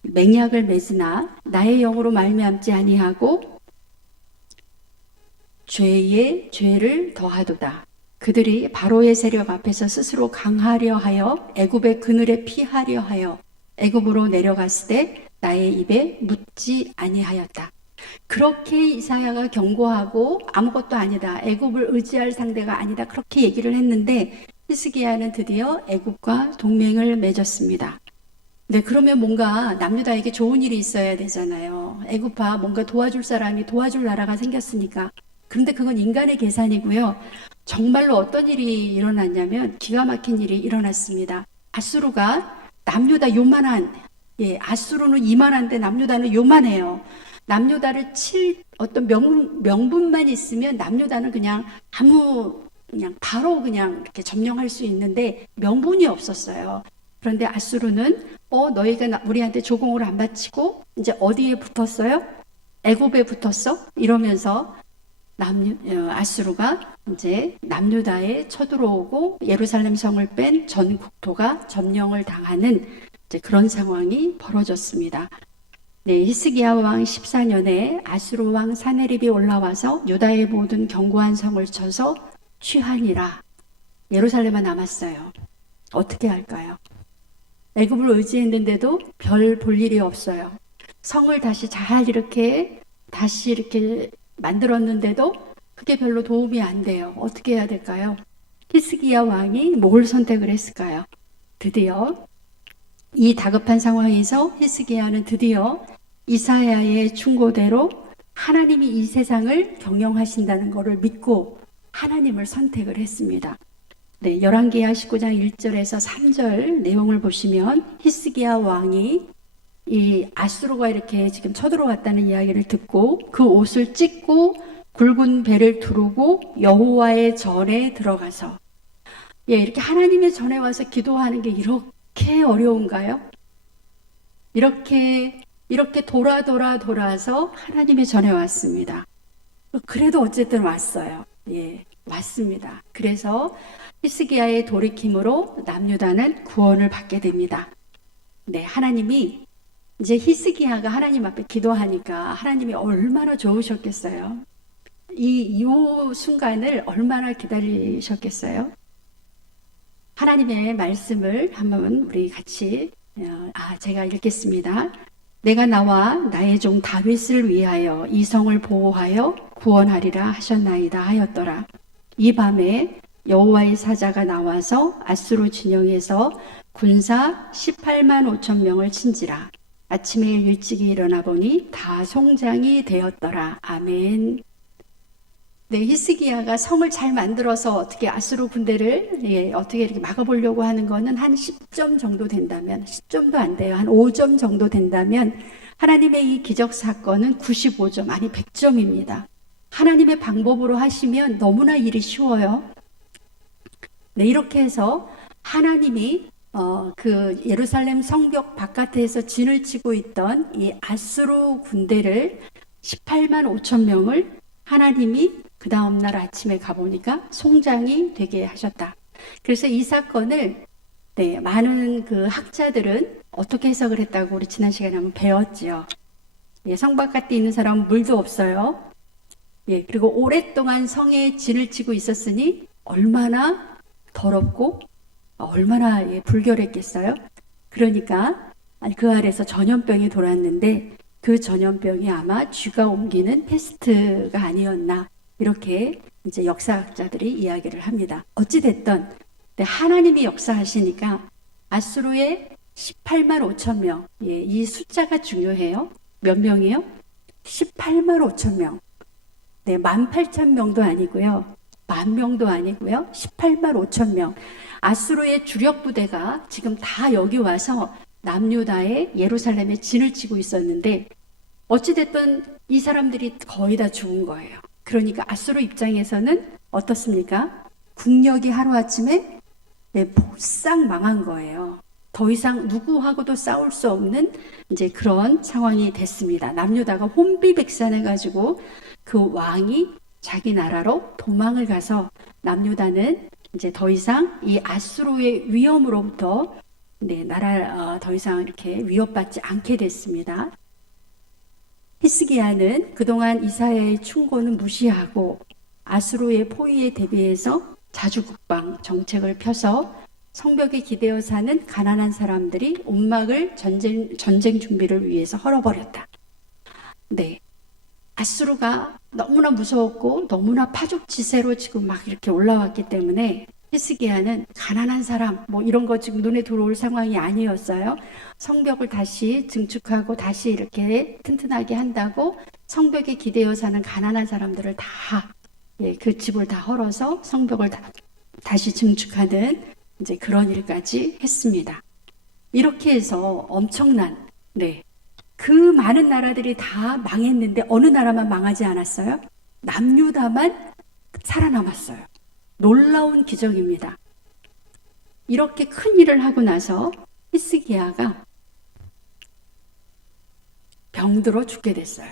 맹약을 맺으나 나의 영으로 말미암지 아니하고 죄에 죄를 더하도다. 그들이 바로의 세력 앞에서 스스로 강하려 하여 애굽의 그늘에 피하려 하여 애굽으로 내려갔을 때 나의 입에 묻지 아니하였다. 그렇게 이사야가 경고하고 아무것도 아니다, 애굽을 의지할 상대가 아니다, 그렇게 얘기를 했는데 히스기야는 드디어 애굽과 동맹을 맺었습니다. 네, 그러면 뭔가 남유다에게 좋은 일이 있어야 되잖아요. 애굽파 뭔가 도와줄 사람이, 도와줄 나라가 생겼으니까. 그런데 그건 인간의 계산이고요. 정말로 어떤 일이 일어났냐면 기가 막힌 일이 일어났습니다. 아수르가 남유다 요만한, 아수르는 이만한데 남유다는 요만해요. 남유다를 칠 어떤 명분만 있으면 남유다는 그냥 바로 그냥 이렇게 점령할 수 있는데 명분이 없었어요. 그런데 아수르는 너희가 우리한테 조공을 안 바치고 이제 어디에 붙었어요? 애굽에 붙었어? 이러면서 아수르가 이제 남유다에 쳐들어오고 예루살렘 성을 뺀 전 국토가 점령을 당하는 이제 그런 상황이 벌어졌습니다. 네, 히스기야 왕 14년에 아수르 왕 사네립이 올라와서 유다의 모든 견고한 성을 쳐서 취하니라. 예루살렘만 남았어요. 어떻게 할까요? 애굽을 의지했는데도 별 볼 일이 없어요. 성을 다시 이렇게 만들었는데도 그게 별로 도움이 안 돼요. 어떻게 해야 될까요? 히스기야 왕이 뭘 선택을 했을까요? 드디어 이 다급한 상황에서 히스기야는 드디어 이사야의 충고대로 하나님이 이 세상을 경영하신다는 것을 믿고 하나님을 선택을 했습니다. 네, 열왕기하 19장 1절에서 3절 내용을 보시면 히스기야 왕이 이 아수르가 이렇게 지금 쳐들어왔다는 이야기를 듣고 그 옷을 찢고 굵은 배를 두르고 여호와의 전에 들어가서, 예, 이렇게 하나님의 전에 와서 기도하는 게 이렇게 어려운가요? 이렇게 돌아서 하나님의 전에 왔습니다. 그래도 어쨌든 왔어요. 예, 왔습니다. 그래서 히스기야의 돌이킴으로 남유다는 구원을 받게 됩니다. 네, 하나님이 이제 히스기야가 하나님 앞에 기도하니까 하나님이 얼마나 좋으셨겠어요. 이 순간을 얼마나 기다리셨겠어요. 하나님의 말씀을 한번 우리 같이 제가 읽겠습니다. 내가 나와 나의 종 다윗을 위하여 이 성을 보호하여 구원하리라 하셨나이다 하였더라. 이 밤에 여호와의 사자가 나와서 아수르 진영에서 군사 18만 5천 명을 친지라. 아침에 일찍이 일어나 보니 다 송장이 되었더라. 아멘. 네, 히스기야가 성을 잘 만들어서 어떻게 아수르 군대를 어떻게 이렇게 막아보려고 하는 거는 한 10점 정도 된다면, 10점도 안 돼요. 한 5점 정도 된다면 하나님의 이 기적 사건은 95점, 아니 100점입니다. 하나님의 방법으로 하시면 너무나 일이 쉬워요. 네, 이렇게 해서 하나님이 그 예루살렘 성벽 바깥에서 진을 치고 있던 이 아수르 군대를 18만 5천 명을 하나님이 그 다음날 아침에 가보니까 송장이 되게 하셨다. 그래서 이 사건을 많은 그 학자들은 어떻게 해석을 했다고 우리 지난 시간에 한번 배웠죠. 예, 성 바깥에 있는 사람은 물도 없어요. 예, 그리고 오랫동안 성에 진을 치고 있었으니 얼마나 더럽고 얼마나 불결했겠어요. 그러니까 그 아래서 전염병이 돌았는데 그 전염병이 아마 쥐가 옮기는 패스트가 아니었나, 이렇게 이제 역사학자들이 이야기를 합니다. 어찌됐든 하나님이 역사하시니까 아수르의 18만 5천 명, 예, 이 숫자가 중요해요. 몇 명이요? 18만 5천 명. 네, 18,000명도 아니고요. 10,000명도 아니고요. 18만 5천 명. 아수르의 주력 부대가 지금 다 여기 와서 남유다의 예루살렘에 진을 치고 있었는데 어찌됐든 이 사람들이 거의 다 죽은 거예요. 그러니까 아수르 입장에서는 어떻습니까? 국력이 하루아침에 폭삭 망한 거예요. 더 이상 누구하고도 싸울 수 없는 이제 그런 상황이 됐습니다. 남유다가 혼비백산해 가지고 그 왕이 자기 나라로 도망을 가서 남유다는 이제 더 이상 이 아수르의 위험으로부터 더 이상 이렇게 위협받지 않게 됐습니다. 히스기야는 그동안 이사야의 충고는 무시하고 아수르의 포위에 대비해서 자주국방 정책을 펴서 성벽에 기대어 사는 가난한 사람들이 온막을 전쟁 준비를 위해서 헐어버렸다. 네, 아수르가 너무나 무서웠고 너무나 파죽지세로 지금 막 이렇게 올라왔기 때문에 히스기야는 가난한 사람 뭐 이런 거 지금 눈에 들어올 상황이 아니었어요. 성벽을 다시 증축하고 다시 이렇게 튼튼하게 한다고 성벽에 기대어 사는 가난한 사람들을 다, 그 집을 다 헐어서 성벽을 다시 증축하는 이제 그런 일까지 했습니다. 이렇게 해서 엄청난, 그 많은 나라들이 다 망했는데 어느 나라만 망하지 않았어요? 남유다만 살아남았어요. 놀라운 기적입니다. 이렇게 큰 일을 하고 나서 히스기야가 병들어 죽게 됐어요.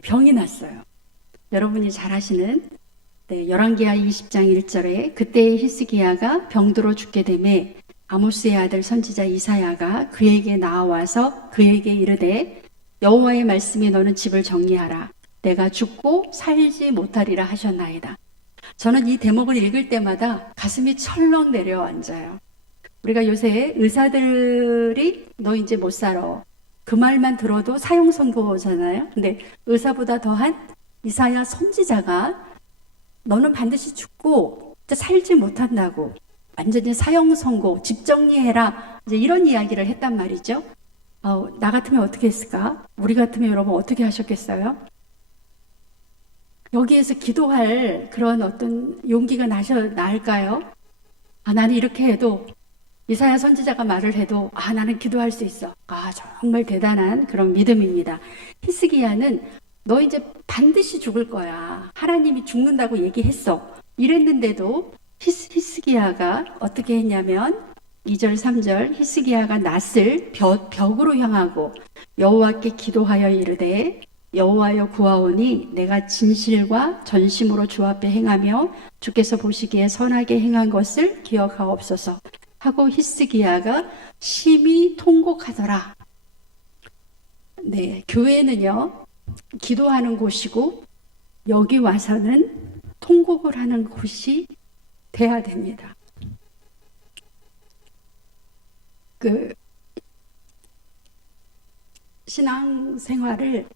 병이 났어요. 여러분이 잘 아시는 열왕기하 20장 1절에 그때 히스기야가 병들어 죽게 되매 아모스의 아들 선지자 이사야가 그에게 나와서 그에게 이르되 여호와의 말씀이 너는 집을 정리하라. 내가 죽고 살지 못하리라 하셨나이다. 저는 이 대목을 읽을 때마다 가슴이 철렁 내려앉아요. 우리가 요새 의사들이 너 이제 못 살아. 그 말만 들어도 사형 선고잖아요. 근데 의사보다 더한 이사야 선지자가 너는 반드시 죽고 살지 못한다고, 완전히 사형 선고, 집 정리해라, 이제 이런 이야기를 했단 말이죠. 나 같으면 어떻게 했을까? 우리 같으면 여러분 어떻게 하셨겠어요? 여기에서 기도할 그런 어떤 용기가 날까요? 나는 이렇게 해도 이사야 선지자가 말을 해도 나는 기도할 수 있어. 정말 대단한 그런 믿음입니다. 히스기야는 너 이제 반드시 죽을 거야. 하나님이 죽는다고 얘기했어. 이랬는데도 히스기야가 어떻게 했냐면 2절 3절 히스기야가 낫을 벽으로 향하고 여호와께 기도하여 이르되 여호와여 구하오니 내가 진실과 전심으로 주 앞에 행하며 주께서 보시기에 선하게 행한 것을 기억하옵소서 하고 히스기야가 심히 통곡하더라. 네, 교회는요 기도하는 곳이고 여기 와서는 통곡을 하는 곳이 돼야 됩니다. 신앙생활을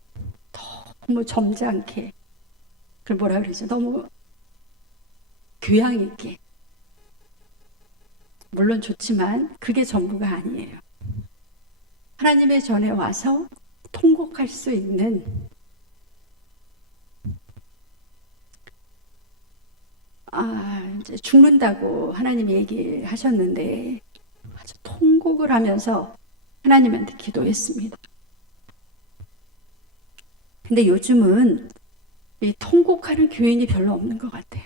너무 점잖게, 그걸 뭐라 그러죠? 너무 교양 있게. 물론 좋지만 그게 전부가 아니에요. 하나님의 전에 와서 통곡할 수 있는 이제 죽는다고 하나님이 얘기하셨는데 아주 통곡을 하면서 하나님한테 기도했습니다. 근데 요즘은 이 통곡하는 교인이 별로 없는 것 같아요.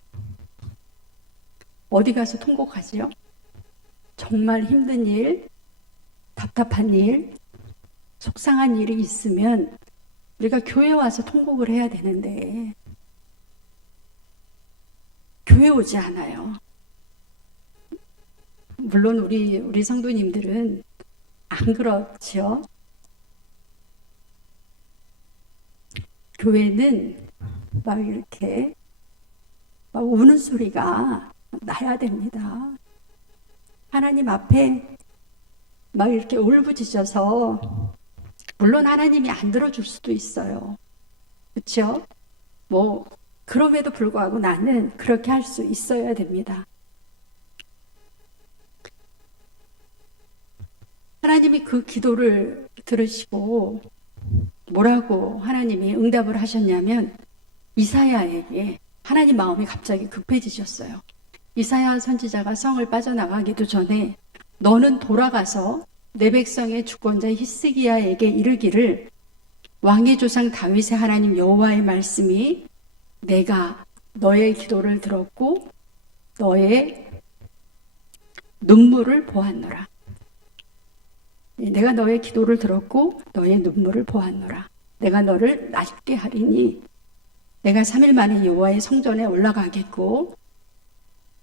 어디 가서 통곡하지요? 정말 힘든 일, 답답한 일, 속상한 일이 있으면 우리가 교회 와서 통곡을 해야 되는데 교회 오지 않아요. 물론 우리 성도님들은 안 그렇지요. 교회는 막 이렇게 막 우는 소리가 나야 됩니다. 하나님 앞에 막 이렇게 울부짖어서, 물론 하나님이 안 들어줄 수도 있어요. 그렇죠? 그럼에도 불구하고 나는 그렇게 할 수 있어야 됩니다. 하나님이 그 기도를 들으시고 뭐라고 하나님이 응답을 하셨냐면 이사야에게 하나님 마음이 갑자기 급해지셨어요. 이사야 선지자가 성을 빠져나가기도 전에 너는 돌아가서 내 백성의 주권자 히스기야에게 이르기를 왕의 조상 다윗의 하나님 여호와의 말씀이 내가 너의 기도를 들었고 너의 눈물을 보았노라. 내가 너의 기도를 들었고 너의 눈물을 보았노라. 내가 너를 낫게 하리니 내가 3일 만에 여호와의 성전에 올라가겠고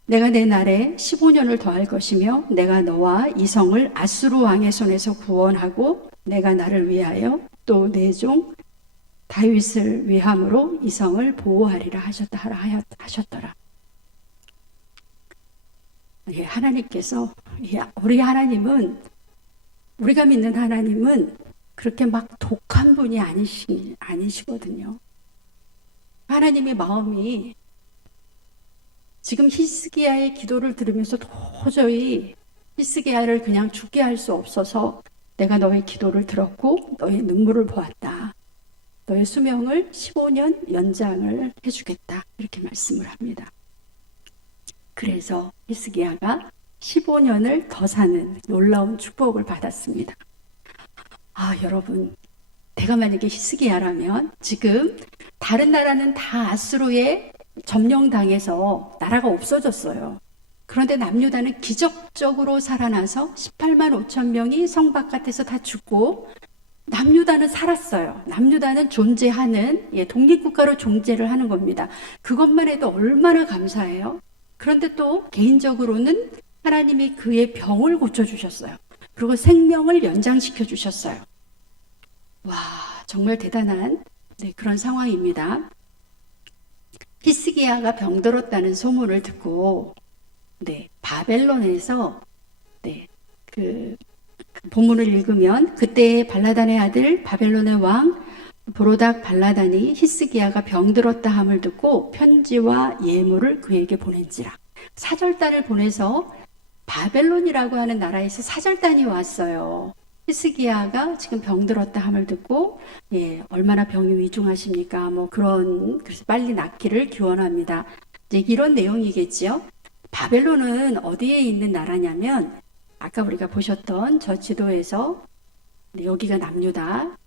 내가 내 날에 15년을 더할 것이며 내가 너와 이 성을 아수르 왕의 손에서 구원하고 내가 나를 위하여 또 내 종 다윗을 위함으로 이 성을 보호하리라 하셨더라. 하나님께서 우리 하나님은, 우리가 믿는 하나님은 그렇게 막 독한 분이 아니시거든요. 하나님의 마음이 지금 히스기야의 기도를 들으면서 도저히 히스기야를 그냥 죽게 할 수 없어서 내가 너의 기도를 들었고 너의 눈물을 보았다. 너의 수명을 15년 연장을 해주겠다. 이렇게 말씀을 합니다. 그래서 히스기야가 15년을 더 사는 놀라운 축복을 받았습니다. 여러분, 내가 만약에 히스기야라면 지금 다른 나라는 다 아수르에 점령당해서 나라가 없어졌어요. 그런데 남유다는 기적적으로 살아나서 18만 5천 명이 성 바깥에서 다 죽고 남유다는 살았어요. 남유다는 존재하는 독립국가로 존재를 하는 겁니다. 그것만 해도 얼마나 감사해요. 그런데 또 개인적으로는 하나님이 그의 병을 고쳐주셨어요. 그리고 생명을 연장시켜 주셨어요. 와, 정말 대단한 그런 상황입니다. 히스기야가 병들었다는 소문을 듣고 바벨론에서 그 본문을 읽으면 그때 발라단의 아들 바벨론의 왕 브로닥 발라단이 히스기야가 병들었다 함을 듣고 편지와 예물을 그에게 보낸지라. 사절단을 보내서 바벨론이라고 하는 나라에서 사절단이 왔어요. 히스기야가 지금 병들었다 함을 듣고 얼마나 병이 위중하십니까? 그래서 빨리 낫기를 기원합니다. 이제 이런 내용이겠지요. 바벨론은 어디에 있는 나라냐면 아까 우리가 보셨던 저 지도에서 여기가 남유다.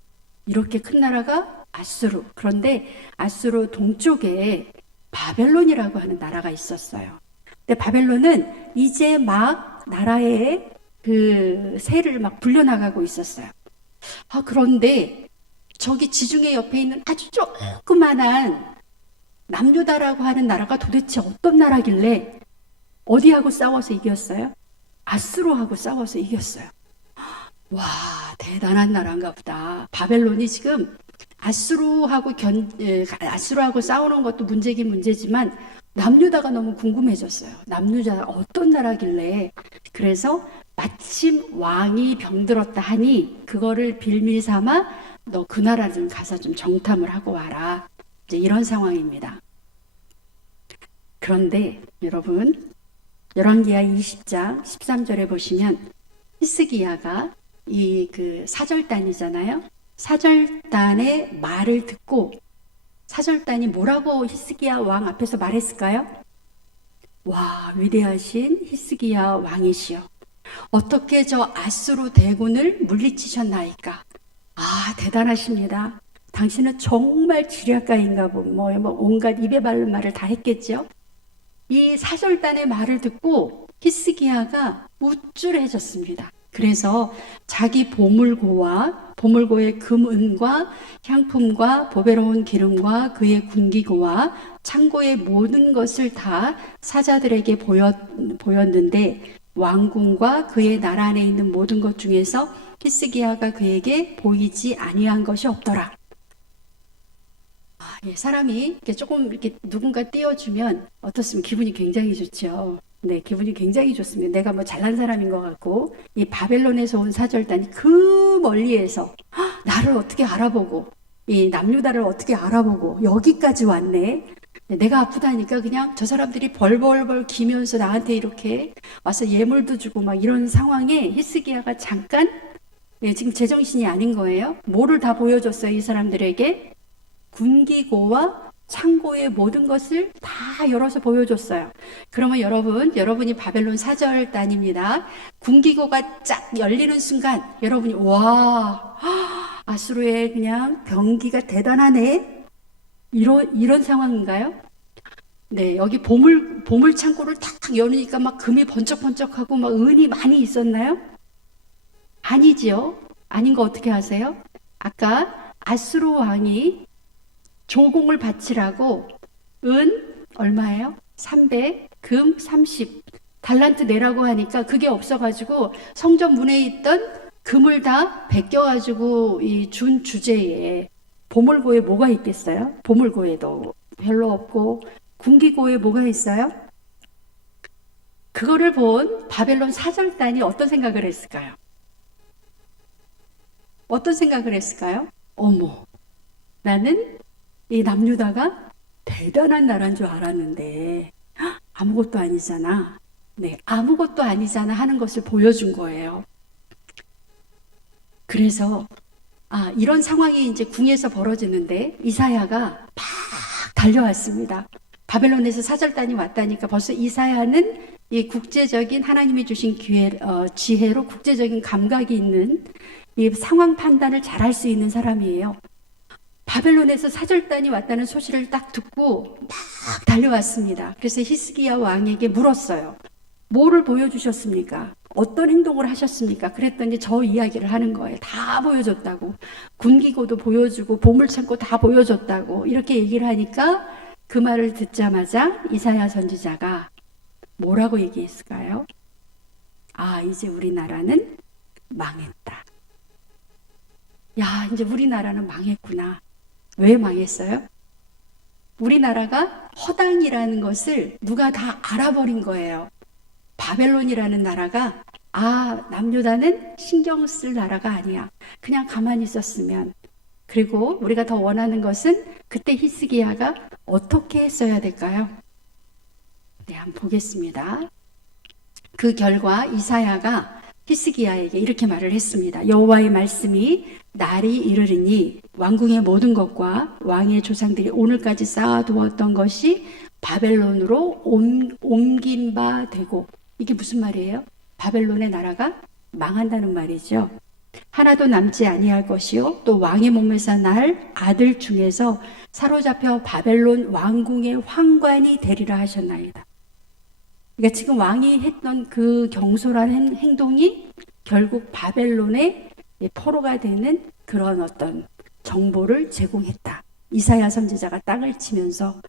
이렇게 큰 나라가 아수르. 그런데 아수르 동쪽에 바벨론이라고 하는 나라가 있었어요. 근데 바벨론은 이제 막 나라의 그 세를 막 불려나가고 있었어요. 그런데 저기 지중해 옆에 있는 아주 조그만한 남유다라고 하는 나라가 도대체 어떤 나라길래 어디하고 싸워서 이겼어요? 아수르하고 싸워서 이겼어요. 와, 대단한 나라인가 보다. 바벨론이 지금 아수르하고 싸우는 것도 문제긴 문제지만 남유다가 너무 궁금해졌어요. 남유다가 어떤 나라길래. 그래서 마침 왕이 병들었다 하니 그거를 빌미 삼아 너 그 나라 좀 가서 좀 정탐을 하고 와라. 이제 이런 상황입니다. 그런데 여러분, 열왕기하 20장 13절에 보시면 히스기야가 이 그 사절단이잖아요. 사절단의 말을 듣고 사절단이 뭐라고 히스기야 왕 앞에서 말했을까요? 와, 위대하신 히스기야 왕이시여, 어떻게 저 아수르 대군을 물리치셨나이까? 대단하십니다. 당신은 정말 지략가인가 뭐 온갖 입에 바른 말을 다 했겠죠. 이 사절단의 말을 듣고 히스기야가 우쭐해졌습니다. 그래서 자기 보물고의 금은과 향품과 보배로운 기름과 그의 군기고와 창고의 모든 것을 다 사자들에게 보였는데 왕궁과 그의 나라 안에 있는 모든 것 중에서 히스기야가 그에게 보이지 아니한 것이 없더라. 사람이 이렇게 조금 이렇게 누군가 띄워주면 어떻습니까? 기분이 굉장히 좋죠. 네, 기분이 굉장히 좋습니다. 내가 뭐 잘난 사람인 것 같고, 이 바벨론에서 온 사절단이 그 멀리에서 나를 어떻게 알아보고, 이 남유다를 어떻게 알아보고, 여기까지 왔네. 내가 아프다니까 그냥 저 사람들이 벌벌벌 기면서 나한테 이렇게 와서 예물도 주고 막 이런 상황에 히스기야가 잠깐, 지금 제정신이 아닌 거예요. 뭐를 다 보여줬어요, 이 사람들에게? 군기고와 창고의 모든 것을 다 열어서 보여줬어요. 그러면 여러분이 바벨론 사절단입니다. 군기고가 쫙 열리는 순간 여러분이 와, 아수르의 그냥 병기가 대단하네. 이런 상황인가요? 네, 여기 보물 창고를 탁 여니까 막 금이 번쩍번쩍하고 막 은이 많이 있었나요? 아니지요. 아닌 거 어떻게 아세요? 아까 아수르 왕이 조공을 바치라고 은 얼마예요? 300, 금 30, 달란트 내라고 하니까 그게 없어가지고 성전 문에 있던 금을 다 베껴가지고 이 준 주제에 보물고에 뭐가 있겠어요? 보물고에도 별로 없고 군기고에 뭐가 있어요? 그거를 본 바벨론 사절단이 어떤 생각을 했을까요? 어떤 생각을 했을까요? 어머, 나는 이 남유다가 대단한 나라인 줄 알았는데 아무것도 아니잖아. 네, 아무것도 아니잖아 하는 것을 보여준 거예요. 그래서 이런 상황이 이제 궁에서 벌어지는데 이사야가 막 달려왔습니다. 바벨론에서 사절단이 왔다니까 벌써 이사야는 이 국제적인 하나님이 주신 지혜로 국제적인 감각이 있는 이 상황 판단을 잘할 수 있는 사람이에요. 바벨론에서 사절단이 왔다는 소식을 딱 듣고 막 달려왔습니다. 그래서 히스기야 왕에게 물었어요. 뭐를 보여주셨습니까? 어떤 행동을 하셨습니까? 그랬더니 저 이야기를 하는 거예요. 다 보여줬다고. 군기고도 보여주고 보물창고 다 보여줬다고 이렇게 얘기를 하니까 그 말을 듣자마자 이사야 선지자가 뭐라고 얘기했을까요? 이제 우리나라는 망했다. 야, 이제 우리나라는 망했구나. 왜 망했어요? 우리나라가 허당이라는 것을 누가 다 알아버린 거예요. 바벨론이라는 나라가 남유다는 신경 쓸 나라가 아니야. 그냥 가만히 있었으면. 그리고 우리가 더 원하는 것은 그때 히스기야가 어떻게 했어야 될까요? 네, 한번 보겠습니다. 그 결과 이사야가 히스기야에게 이렇게 말을 했습니다. 여호와의 말씀이 날이 이르리니 왕궁의 모든 것과 왕의 조상들이 오늘까지 쌓아두었던 것이 바벨론으로 옮긴 바 되고, 이게 무슨 말이에요? 바벨론의 나라가 망한다는 말이죠. 하나도 남지 아니할 것이요 또 왕의 몸에서 날 아들 중에서 사로잡혀 바벨론 왕궁의 황관이 되리라 하셨나이다. 그러니까 지금 왕이 했던 그 경솔한 행동이 결국 바벨론의 포로가 되는 그런 어떤 정보를 제공했다. 이사야 선지자가 땅을 치면서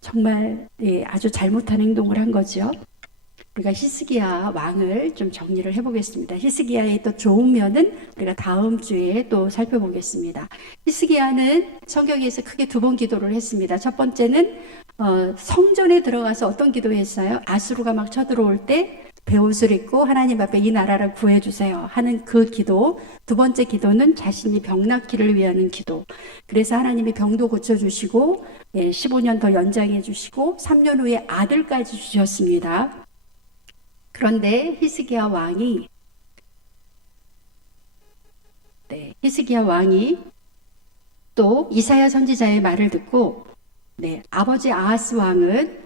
정말 아주 잘못한 행동을 한 거죠. 우리가 히스기야 왕을 좀 정리를 해보겠습니다. 히스기야의 또 좋은 면은 우리가 다음 주에 또 살펴보겠습니다. 히스기야는 성경에서 크게 두 번 기도를 했습니다. 첫 번째는 성전에 들어가서 어떤 기도했어요? 아수르가 막 쳐들어올 때 베옷을 입고 하나님 앞에 이 나라를 구해주세요 하는 그 기도. 두 번째 기도는 자신이 병 낫기를 위하는 기도. 그래서 하나님이 병도 고쳐주시고 15년 더 연장해 주시고 3년 후에 아들까지 주셨습니다. 그런데 히스기야 왕이 또 이사야 선지자의 말을 듣고 아버지 아하스 왕은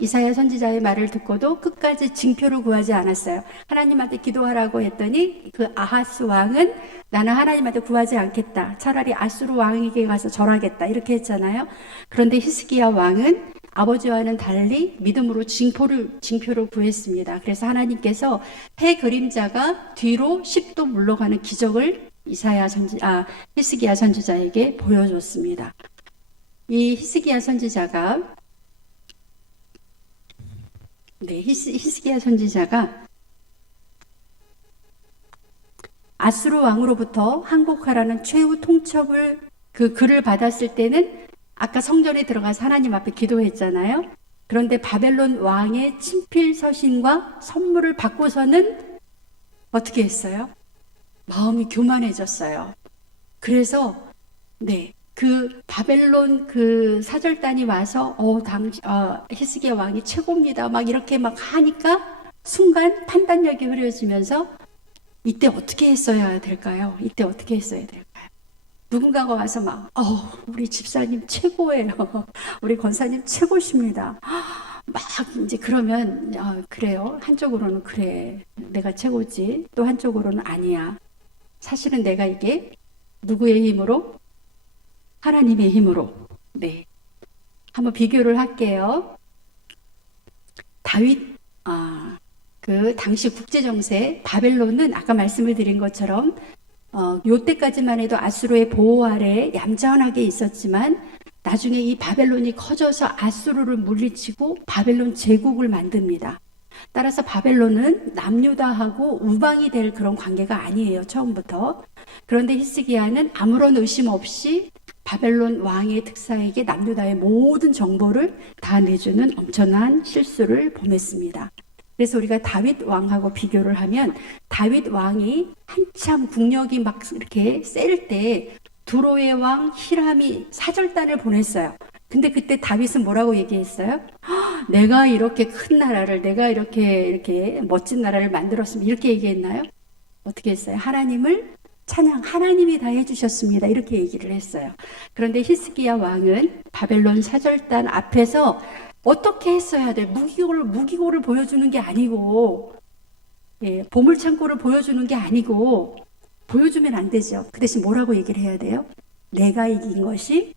이사야 선지자의 말을 듣고도 끝까지 징표를 구하지 않았어요. 하나님한테 기도하라고 했더니 그 아하스 왕은 나는 하나님한테 구하지 않겠다. 차라리 아수르 왕에게 가서 절하겠다. 이렇게 했잖아요. 그런데 히스기야 왕은 아버지와는 달리 믿음으로 징표를 구했습니다. 그래서 하나님께서 해 그림자가 뒤로 10도 물러가는 기적을 히스기야 선지자에게 보여줬습니다. 이 히스기야 선지자가 아수르 왕으로부터 항복하라는 최후 통첩을 그 글을 받았을 때는 아까 성전에 들어가서 하나님 앞에 기도했잖아요. 그런데 바벨론 왕의 친필 서신과 선물을 받고서는 어떻게 했어요? 마음이 교만해졌어요. 그래서 그 바벨론 그 사절단이 와서 히스기야 왕이 최고입니다. 막 이렇게 막 하니까 순간 판단력이 흐려지면서 이때 어떻게 했어야 될까요? 누군가가 와서 우리 집사님 최고예요. 우리 권사님 최고십니다. 막 이제 그러면 그래요. 한쪽으로는 그래 내가 최고지, 또 한쪽으로는 아니야. 사실은 내가 이게 누구의 힘으로? 하나님의 힘으로. 한번 비교를 할게요. 다윗 그 당시 국제 정세 바벨론은 아까 말씀을 드린 것처럼 요때까지만 해도 아수르의 보호 아래 얌전하게 있었지만 나중에 이 바벨론이 커져서 아수르를 물리치고 바벨론 제국을 만듭니다. 따라서 바벨론은 남유다하고 우방이 될 그런 관계가 아니에요, 처음부터. 그런데 히스기야는 아무런 의심 없이 바벨론 왕의 특사에게 남유다의 모든 정보를 다 내주는 엄청난 실수를 범했습니다. 그래서 우리가 다윗 왕하고 비교를 하면 다윗 왕이 한참 국력이 막 이렇게 셀 때 두로의 왕 히람이 사절단을 보냈어요. 근데 그때 다윗은 뭐라고 얘기했어요? 내가 이렇게 큰 나라를, 내가 이렇게 멋진 나라를 만들었으면, 이렇게 얘기했나요? 어떻게 했어요? 하나님을 찬양, 하나님이 다 해주셨습니다. 이렇게 얘기를 했어요. 그런데 히스기야 왕은 바벨론 사절단 앞에서 어떻게 했어야 돼? 무기고를 보여주는 게 아니고, 보물창고를 보여주는 게 아니고, 보여주면 안 되죠. 그 대신 뭐라고 얘기를 해야 돼요? 내가 이긴 것이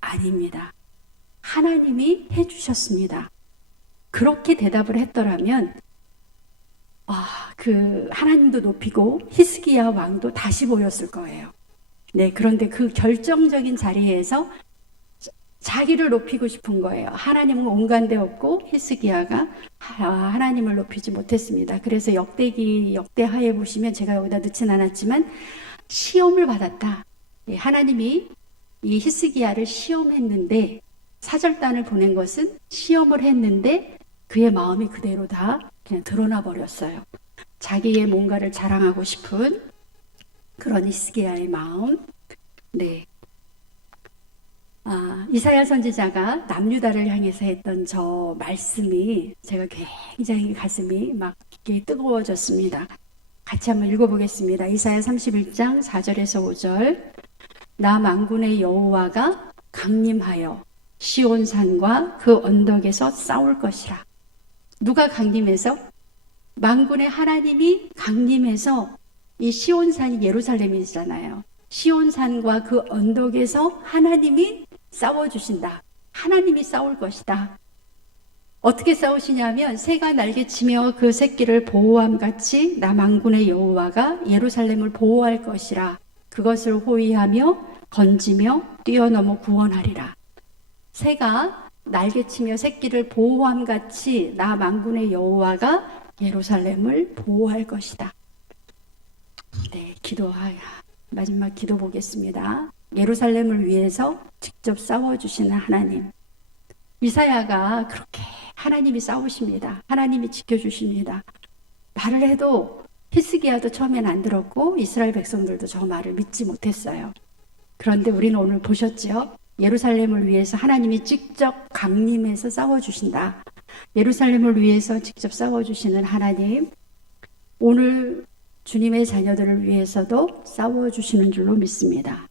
아닙니다. 하나님이 해주셨습니다. 그렇게 대답을 했더라면 그 하나님도 높이고 히스기야 왕도 다시 보였을 거예요. 그런데 그 결정적인 자리에서 자기를 높이고 싶은 거예요. 하나님은 온갖 데 없고 히스기야가 하나님을 높이지 못했습니다. 그래서 역대하에 보시면 제가 여기다 넣진 않았지만 시험을 받았다. 하나님이 이 히스기야를 시험했는데, 사절단을 보낸 것은 시험을 했는데 그의 마음이 그대로 다 그냥 드러나 버렸어요. 자기의 뭔가를 자랑하고 싶은 그런 히스기야의 마음. 이사야 선지자가 남유다를 향해서 했던 저 말씀이 제가 굉장히 가슴이 막 이렇게 뜨거워졌습니다. 같이 한번 읽어보겠습니다. 이사야 31장 4절에서 5절. 나 만군의 여호와가 강림하여 시온산과 그 언덕에서 싸울 것이라. 누가 강림해서? 만군의 하나님이 강림해서 이 시온산이 예루살렘이잖아요. 시온산과 그 언덕에서 하나님이 싸워주신다. 하나님이 싸울 것이다. 어떻게 싸우시냐면 새가 날개치며 그 새끼를 보호함 같이 나 만군의 여호와가 예루살렘을 보호할 것이라. 그것을 호위하며 건지며 뛰어넘어 구원하리라. 새가 날개치며 새끼를 보호함 같이 나 만군의 여호와가 예루살렘을 보호할 것이다. 네, 마지막 기도 보겠습니다. 예루살렘을 위해서 직접 싸워주시는 하나님. 이사야가 그렇게 하나님이 싸우십니다. 하나님이 지켜주십니다. 말을 해도 히스기야도 처음엔 안 들었고 이스라엘 백성들도 저 말을 믿지 못했어요. 그런데 우리는 오늘 보셨죠? 예루살렘을 위해서 하나님이 직접 강림해서 싸워주신다. 예루살렘을 위해서 직접 싸워주시는 하나님, 오늘 주님의 자녀들을 위해서도 싸워주시는 줄로 믿습니다.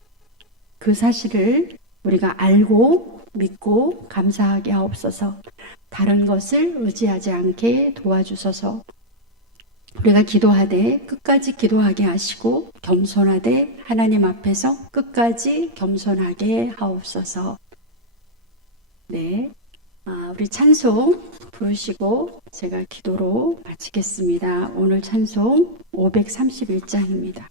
그 사실을 우리가 알고 믿고 감사하게 하옵소서. 다른 것을 의지하지 않게 도와주소서. 우리가 기도하되 끝까지 기도하게 하시고 겸손하되 하나님 앞에서 끝까지 겸손하게 하옵소서. 네, 우리 찬송 부르시고 제가 기도로 마치겠습니다. 오늘 찬송 531장입니다.